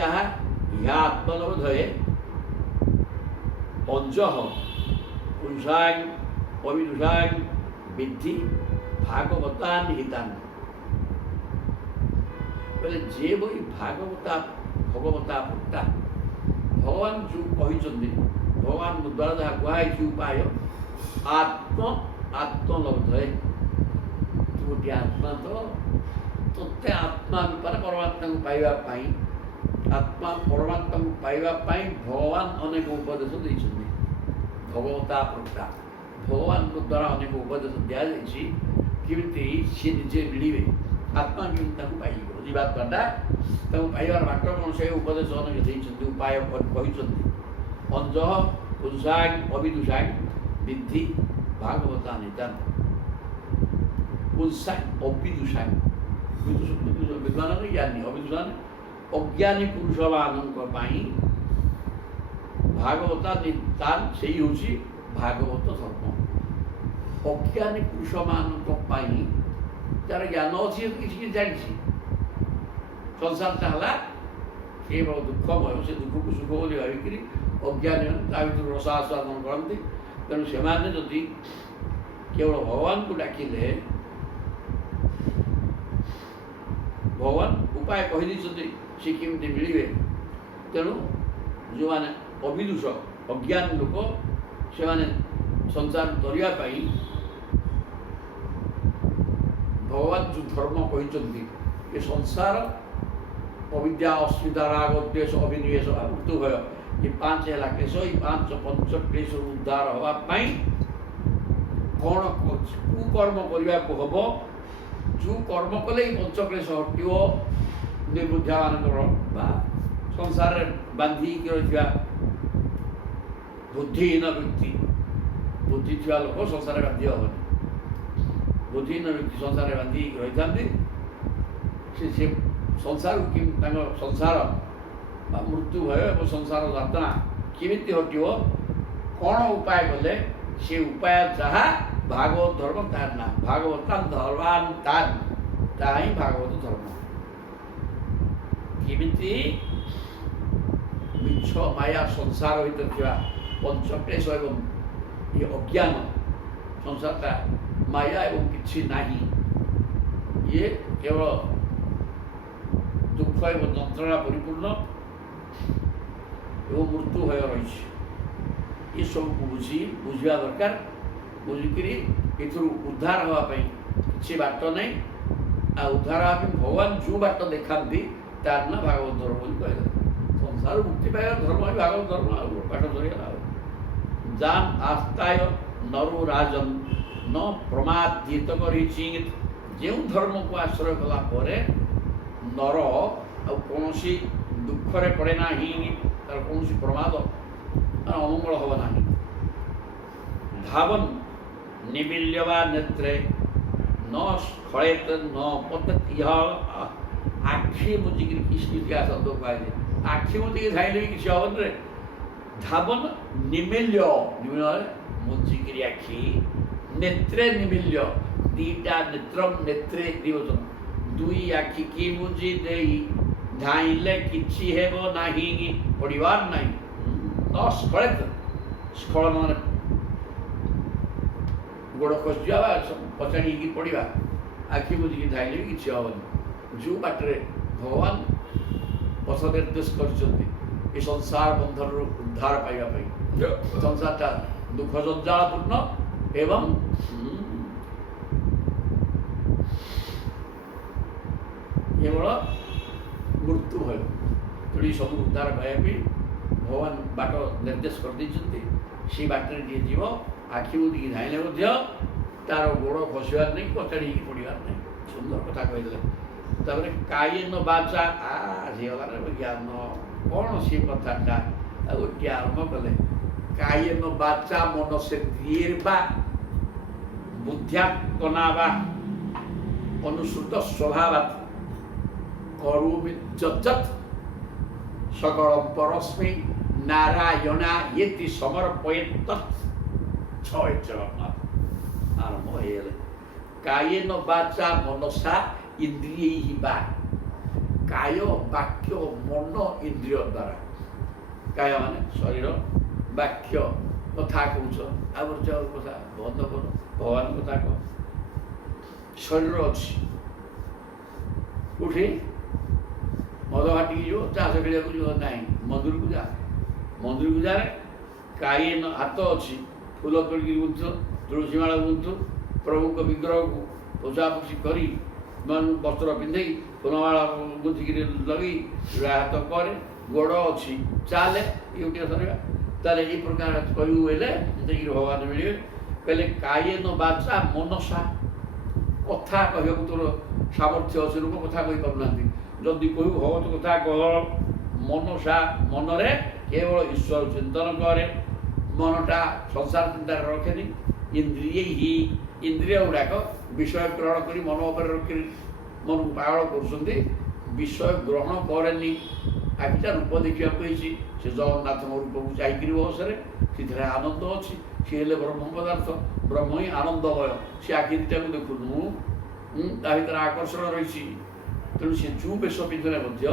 ह्या आत्मनवधये पंचह पुरुषाय अविदुषाय विद्धि ଭାଗବତା ନିହିତାନ୍ ବୋଲେ ଯେ ବହି ଭାଗବତା ଭଗବତା ଭକ୍ତା ଭଗବାନ ଯେଉଁ କହିଛନ୍ତି ଭଗବାନଙ୍କ ଦ୍ୱାରା ଯାହା କୁହାଯାଇଛି ଉପାୟ ଆତ୍ମଲବ୍ଧଏ ତୁ ଗୋଟିଏ ଆତ୍ମା ତୋତେ ଆତ୍ମା ରୂପରେ ପରମାତ୍ମାକୁ ପାଇବା ପାଇଁ ଆତ୍ମା ପରମାତ୍ମାକୁ ପାଇବା ପାଇଁ ଭଗବାନ ଅନେକ ଉପଦେଶ ଦେଇଛନ୍ତି ଭଗବତା ଭକ୍ତା ଭଗବାନଙ୍କ ଦ୍ୱାରା ଅନେକ ଉପଦେଶ ଦିଆଯାଇଛି କେମିତି ସିଏ ନିଜେ ମିଳିବେ ଆତ୍ମା କେମିତି ତାଙ୍କୁ ପାଇଯିବ ଜୀବାତ୍ମାଟା ତାଙ୍କୁ ପାଇବାର ବାଟ କ'ଣ ସେ ଉପଦେଶ ଅନେକ ଦେଇଛନ୍ତି ଉପାୟ କହିଛନ୍ତି ଅଞ୍ଜହ ପୁରୁଷାଂ ଅବିଦୁଷାଂ ବିଦ୍ଧି ଭାଗବତା ନିତାନ୍ ପୁରୁଷାଂ ଅବିଦୁଷାଂ ବିଦ୍ୱାନ ଜ୍ଞାନୀ ଅବିଦୁଷାନ ଅଜ୍ଞାନୀ ପୁରୁଷମାନଙ୍କ ପାଇଁ ଭାଗବତା ନିତାନ୍ ସେଇ ହେଉଛି ଭାଗବତ ଧର୍ମ ଅଜ୍ଞାନୀ ପୁରୁଷମାନଙ୍କ ପାଇଁ ଯାହାର ଜ୍ଞାନ ଅଛି କିଛି କିଛି ଜାଣିଛି ସଂସାରଟା ହେଲା କେବଳ ଦୁଃଖମୟ ସେ ଦୁଃଖକୁ ସୁଖ ବୋଲି ଭାବିକିରି ଅଜ୍ଞାନୀ ତା ଭିତରୁ ରସ ଆସ୍ୱାଦନ କରନ୍ତି ତେଣୁ ସେମାନେ ଯଦି କେବଳ ଭଗବାନଙ୍କୁ ଡାକିଲେ ଭଗବାନ ଉପାୟ କହିଦେଇଛନ୍ତି ସେ କେମିତି ମିଳିବେ ତେଣୁ ଯେଉଁମାନେ ଅବିଦୁଷ ଅଜ୍ଞାନୀ ଲୋକ ସେମାନେ ସଂସାର କରିବା ପାଇଁ ଭଗବାନ ଯେଉଁ ଧର୍ମ କହିଛନ୍ତି ଏ ସଂସାର ଅବିଦ୍ୟା ଅସ୍ମିତା ରାଗ ଦ୍ୱେଷ ଅଭିନିବେଶ ମୃତ୍ୟୁ ଭୟ ଏ ପାଞ୍ଚ ହେଲା କ୍ଲେଶ ଏ ପାଞ୍ଚ ପଞ୍ଚ କ୍ଲେଶରୁ ଉଦ୍ଧାର ହେବା ପାଇଁ କ'ଣ କୁକର୍ମ କରିବାକୁ ହବ ଯେଉଁ କର୍ମ କଲେ ଏଇ ପଞ୍ଚକ୍ଲେଶ ହଟିବ ନିର୍ବୁଦ୍ଧିଆମାନଙ୍କର ବା ସଂସାରରେ ବାନ୍ଧିକି ରହିଥିବା ବୁଦ୍ଧିହୀନ ବ୍ୟକ୍ତି ବୁଦ୍ଧି ଥିବା ଲୋକ ସଂସାରରେ ବାନ୍ଧି ହେବନି ବୁଦ୍ଧିହୀନ ବ୍ୟକ୍ତି ସଂସାରରେ ବାନ୍ଧି ହେଇକି ରହିଥାନ୍ତି ସେ ସଂସାରକୁ କେମିତି ତାଙ୍କ ସଂସାର ବା ମୃତ୍ୟୁ ଭୟ ଏବଂ ସଂସାର ଯାତନା କେମିତି ହଟିବ କ'ଣ ଉପାୟ କଲେ ସେ ଉପାୟ ଯାହା ଭାଗବତ ଧର୍ମ ତାହାର ନା ଭାଗବତାନ୍ ଧର୍ମାନ୍ ତାନ୍ ତାହା ହିଁ ଭାଗବତ ଧର୍ମ କେମିତି ମିଛ ମାୟା ସଂସାର ଭିତରେ ଥିବା ପଞ୍ଚକ୍ଲେଶ ଏବଂ ଏ ଅଜ୍ଞାନ ସଂସାରଟା ମାୟା ଏବଂ କିଛି ନାହିଁ ଇଏ କେବଳ ଦୁଃଖ ଏବଂ ଯନ୍ତ୍ରଣା ପରିପୂର୍ଣ୍ଣ ଏବଂ ମୃତ୍ୟୁ ଭୟ ରହିଛି ଏସବୁକୁ ବୁଝିବା ଦରକାର ବୁଝିକିରି ଏଥିରୁ ଉଦ୍ଧାର ହେବା ପାଇଁ କିଛି ବାଟ ନାହିଁ ଆଉ ଉଦ୍ଧାର ହେବା ପାଇଁ ଭଗବାନ ଯେଉଁ ବାଟ ଦେଖାନ୍ତି ତାର ନା ଭାଗବତ ଧର୍ମ ବୋଲି କହିଲେ ସଂସାର ମୁକ୍ତି ପାଇବା ଧର୍ମ ହିଁ ଭାଗବତ ଧର୍ମ ଆଉ ବାଟ ଧରିଗଲା ଆଉ ଯାନ୍ ଆସ୍ତାୟ ନରୁ ରାଜନ୍ ନ ପ୍ରମାଦିତ କରିଛି ଯେଉଁ ଧର୍ମକୁ ଆଶ୍ରୟ କଲା ପରେ ନର ଆଉ କୌଣସି ଦୁଃଖରେ ପଡ଼େ ନାହିଁ ତାର କୌଣସି ପ୍ରମାଦ ଅମଙ୍ଗଳ ହେବ ନାହିଁ ଧାବନ୍ ନିବିଲ୍ୟ ବା ନେତ୍ରେ ନ ସ୍ଖଳେତ ନ ପତେତ୍ ଇହ ଆଖି ମୁଜିକିରି କିସ୍କିଆ ଶବ୍ଦ କୁହାଯାଏ ଆଖି ମୁଜିକି ଧାଇଁଲେ ବି କିଛି ହେବନି ରେ ଧାବନ୍ ନିମିଲ୍ୟ ମୁଜିକିରି ଆଖି ନେତ୍ରେ ନିମିଲ୍ୟ ଦୁଇଟା ନେତ୍ରମ୍ ନେତ୍ରେ ଦିବଚନ ଦୁଇ ଆଖିକି ମୁଜି ଦେଇ ଧାଇଁଲେ କିଛି ହେବ ନାହିଁ ପଡ଼ିବାର ନାହିଁ ନ ସ୍ଖଳେତ ସ୍ଖଳନ ମାନେ ଗୋଡ଼ ଖସିଯିବା ବା ପଚାଡ଼ି ହେଇକି ପଡ଼ିବା ଆଖି ବୁଝିକି ଧାଇଁଲେ ବି କିଛି ହେବନି ଯେଉଁ ବାଟରେ ଭଗବାନ ପଥ ନିର୍ଦ୍ଦେଶ କରିଛନ୍ତି ଏ ସଂସାର ବନ୍ଧନରୁ ଉଦ୍ଧାର ପାଇବା ପାଇଁ ସଂସାରଟା ଦୁଃଖ ଜଞ୍ଜାଳପୂର୍ଣ୍ଣ ଏବଂ କେବଳ ମୃତ୍ୟୁ ଭୟ ତେଣୁ ସବୁ ଉଦ୍ଧାର ପାଇବା ପାଇଁ ଭଗବାନ ବାଟ ନିର୍ଦ୍ଦେଶ କରିଦେଇଛନ୍ତି ସେଇ ବାଟରେ ଯିଏ ଯିବ ଆଖି ବୁଝିକି ଧାଇଁଲେ ମଧ୍ୟ ତାର ଗୋଡ଼ ଖସିବାର ନାହିଁ କଚାଡ଼ି ହେଇକି ପଡ଼ିବାର ନାହିଁ ସୁନ୍ଦର କଥା କହିଦେଲେ ତାପରେ କାୟେନ ବାଚା ଆସିଗଲାରେ ଜ୍ଞାନ କ'ଣ ସେ କଥାଟା ଆଉ ଗୋଟିଏ ଆରମ୍ଭ କଲେ କାୟେନ ବାଚା ମନସେନ୍ଦ୍ରିୟେର୍ ବା ବୁଦ୍ଧ୍ୟାତ୍ମନା ବା ଅନୁସୃତ ସ୍ୱଭାବାତ୍ କରୁମି ଯତ୍ ସକଳಂ ପରସ୍ମୈ ନାରାୟଣା ୟେତି ସମର୍ପୟେତ୍ ତତ୍ ଛୟ ଜଗନ୍ନାଥ ଆରମ୍ଭ ହେଇଗଲେ କାୟେନ ବାଚା ମନସା ଇନ୍ଦ୍ରିୟୈ ବା କାୟ ବାକ୍ୟ ମନ ଇନ୍ଦ୍ରିୟ ଦ୍ୱାରା କାୟ ମାନେ ଶରୀର ବାକ୍ୟ କଥା କହୁଛ ଆଉ କଥା ବନ୍ଦ କର ଭଗବାନ କଥା କହ ଶରୀର ଅଛି। କୋଉଠି ମଦ ଭାଟିକି ଯିବ, ଚାଷ ଖେଳିବାକୁ ଯିବ ନାହିଁ, ମନ୍ଦିରକୁ ଯା। ମନ୍ଦିରକୁ ଯାରେ କାଇ ହାତ ଅଛି, ଫୁଲ ତୋଳିକି ଗୁନ୍ଥ, ତୁଳସୀ ମାଳ ଗୁନ୍ଥ, ପ୍ରଭୁଙ୍କ ବିଗ୍ରହକୁ ପୋଷାପୋଷି କରି ବସ୍ତ୍ର ପିନ୍ଧେଇ ଫୁଲମାଳ ଗୁନ୍ଥିକିରି ଲଗେଇ ହାତ କରେ, ଗୋଡ଼ ଅଛି, ଚାଲେ, ଇଏ ଗୋଟିଏ ସରିବା। ତାହେଲେ ଏଇ ପ୍ରକାର କହିବୁ ହେଲେ ଯାଇକିରି ଭଗବାନ ମିଳିବେ। କହିଲେ କାୟେନ ବାଚା ମନସା, କଥା କହିବାକୁ ତୋର ସାମର୍ଥ୍ୟ ଅଛି, ଲୋକ କଥା କହିପାରୁନାହାନ୍ତି। ଯଦି କହିବୁ ଭଗବତ କଥା କହ, ମନସା ମନରେ କେବଳ ଈଶ୍ୱର ଚିନ୍ତନ କରେ, ମନଟା ସଂସାର ଚିନ୍ତାରେ ରଖେନି। ଇନ୍ଦ୍ରିୟ ହିଁ, ଇନ୍ଦ୍ରିୟ ଗୁଡ଼ାକ ବିଷୟ ଗ୍ରହଣ କରି ମନ ଉପରେ ରଖି ମନକୁ ପାଗଳ କରୁଛନ୍ତି, ବିଷୟ ଗ୍ରହଣ କରେନି। ଆଖିଟା ରୂପ ଦେଖିବାକୁ ହେଇଛି, ସେ ଜଗନ୍ନାଥଙ୍କ ରୂପକୁ ଚାହିଁକିରି ବସରେ, ସେଥିରେ ଆନନ୍ଦ ଅଛି। ସେ ହେଲେ ବ୍ରହ୍ମ ପଦାର୍ଥ, ବ୍ରହ୍ମ ହିଁ ଆନନ୍ଦମୟ। ସେ ଆଖି ଦୁଇଟାକୁ ଦେଖୁନୁ, ତା ଭିତରେ ଆକର୍ଷଣ ରହିଛି। ତେଣୁ ସେ ଯେଉଁ ବେଶ ପିନ୍ଧିଲେ ମଧ୍ୟ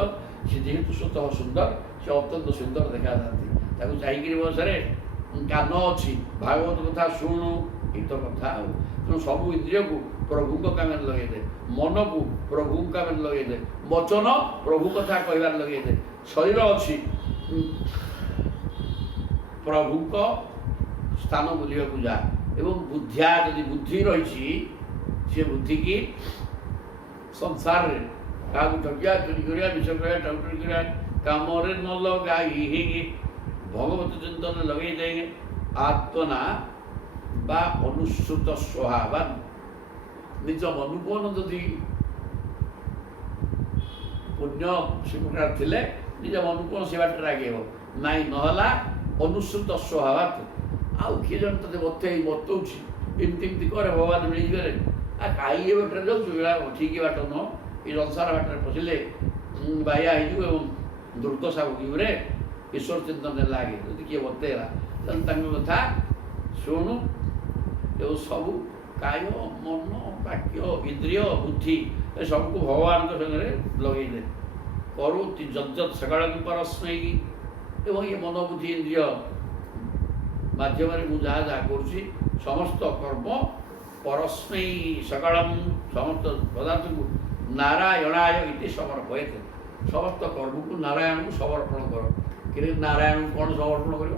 ସେ ଯେହେତୁ ସ୍ୱତଃ ସୁନ୍ଦର, ସେ ଅତ୍ୟନ୍ତ ସୁନ୍ଦର ଦେଖାଯାଆନ୍ତି। ତାକୁ ଚାହିଁକିରି ବସରେ କାନ ଅଛି, ଭାଗବତ କଥା ଶୁଣୁ, ଏଇ ତ କଥା ଆଉ। ତେଣୁ ସବୁ ଇନ୍ଦ୍ରିୟକୁ ପ୍ରଭୁଙ୍କ କାମରେ ଲଗେଇଦେ, ମନକୁ ପ୍ରଭୁଙ୍କ କାମରେ ଲଗେଇଦେ, ବଚନ ପ୍ରଭୁ କଥା କହିବାରେ ଲଗେଇଦେ। ଶରୀର ଅଛି, ପ୍ରଭୁଙ୍କ ସ୍ଥାନ ବୁଲିବାକୁ ଯା। ଏବଂ ବୁଦ୍ଧିଆ, ଯଦି ବୁଦ୍ଧି ରହିଛି, ସେ ବୁଦ୍ଧିକି ସଂସାରରେ କାହାକୁ ଠକିବା, ଚୋରି କରିବା, ବିଷ କରିବା, ଟାଉଟରି କରିବା କାମରେ ନ ଲଗାଇ ଭଗବତ ଚିନ୍ତନ ଲଗେଇ ଦେଇ ଆତ୍ମନା ବା ଅନୁସୃତ ସ୍ୱହା ବା ନିଜ ମନୁପନ ଯଦି ପୁଣ୍ୟ ସେ ପ୍ରକାର ଥିଲେ ନିଜ ମନୁପନ ସେ ବାଟରେ ଆଗେଇବ, ନାଇଁ ନହେଲା ଅନୁସୃତ ସ୍ୱଭାବାତ। ଆଉ କିଏ ଜଣେ ତତେ ବତଉଛି ଏମିତି ଏମିତି କରେ ଭଗବାନ ମିଳିଯିବରେ, କାହିଁ ଏ ବାଟରେ ଯାଉଛୁ, ଏଇଟା ଠିକ୍ ବାଟ ନୁହଁ। ଏ ସଂସାର ବାଟରେ ପଶିଲେ ବାୟା ହେଇଯିବ ଏବଂ ଦ୍ରୁତ ସାବୁକିବରେ ଈଶ୍ୱର ଚିନ୍ତନରେ ଲାଗେ। ଯଦି କିଏ ବତେଇଲା ତାହେଲେ ତାଙ୍କ କଥା ଶୁଣୁ। ଏବଂ ସବୁ କାୟ, ମନ, ବାକ୍ୟ, ଇନ୍ଦ୍ରିୟ, ବୁଦ୍ଧି ଏସବୁକୁ ଭଗବାନଙ୍କ ସାଙ୍ଗରେ ଲଗେଇଦେ। କରୁତି ଯଜ୍ଜତ ସକାଳକୁ ପରସ୍ମୈ, ଏବଂ ଏ ମନ, ବୁଦ୍ଧି, ଇନ୍ଦ୍ରିୟ ମାଧ୍ୟମରେ ମୁଁ ଯାହା ଯାହା କରୁଛି ସମସ୍ତ କର୍ମ ପରସ୍ମୈ ସକାଳମ୍, ସମସ୍ତ ପଦାର୍ଥକୁ ନାରାୟଣାୟ ଇତି ସମର୍ପୟତେ, ସମସ୍ତ କର୍ମକୁ ନାରାୟଣକୁ ସମର୍ପଣ କର। କିନ୍ତୁ ନାରାୟଣକୁ କ'ଣ ସମର୍ପଣ କରିବ?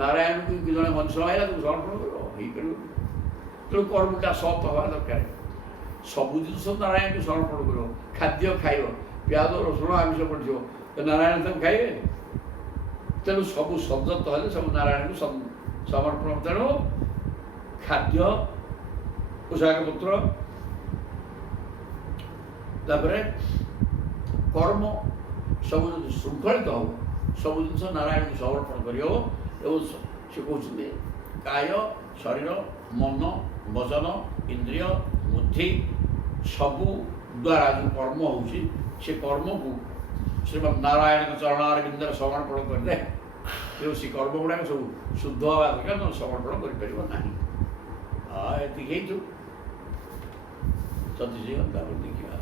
ନାରାୟଣକୁ ଜଣେ ମଣିଷ ଆଇଲା ତାକୁ ସମର୍ପଣ କରିବ? ହେଇପାରିବ। ତେଣୁ କର୍ମଟା ସତ ହେବା ଦରକାର। ସବୁ ଜିନିଷ ନାରାୟଣକୁ ସମର୍ପଣ କରିବ। ଖାଦ୍ୟ ଖାଇବ, ପିଆଜ ରସୁଣ ଆମିଷ ପଡ଼ିଥିବ, ନାରାୟଣ ତାକୁ ଖାଇବେ? ତେଣୁ ସବୁ ସଞ୍ଜତ ହେଲେ ସବୁ ନାରାୟଣକୁ ସମର୍ପଣ। ତେଣୁ ଖାଦ୍ୟ, ପୋଷାକ ପତ୍ର, ତାପରେ କର୍ମ ସବୁ ଯଦି ଶୃଙ୍ଖଳିତ ହେବ, ସବୁ ଜିନିଷ ନାରାୟଣକୁ ସମର୍ପଣ କରିହେବ। ଏବଂ ସେ କହୁଛନ୍ତି କାୟ, ଶରୀର, ମନ, ବଚନ, ଇନ୍ଦ୍ରିୟ, ବୁଦ୍ଧି ସବୁ ଦ୍ୱାରା ଯେଉଁ କର୍ମ ହେଉଛି, ସେ କର୍ମକୁ ଶ୍ରୀମଦ୍ ନାରାୟଣଙ୍କ ଚରଣାରବିନ୍ଦରେ ସମର୍ପଣ କରିଲେ ତେଣୁ ସେ କର୍ମ ଗୁଡ଼ାକ ସବୁ ଶୁଦ୍ଧ ହେବା ଦରକାର, ସମର୍ପଣ କରିପାରିବ ନାହିଁ। ଏତିକି ହେଇଛୁ ସତୀଶୀ ତାପରେ ଦେଖିବା।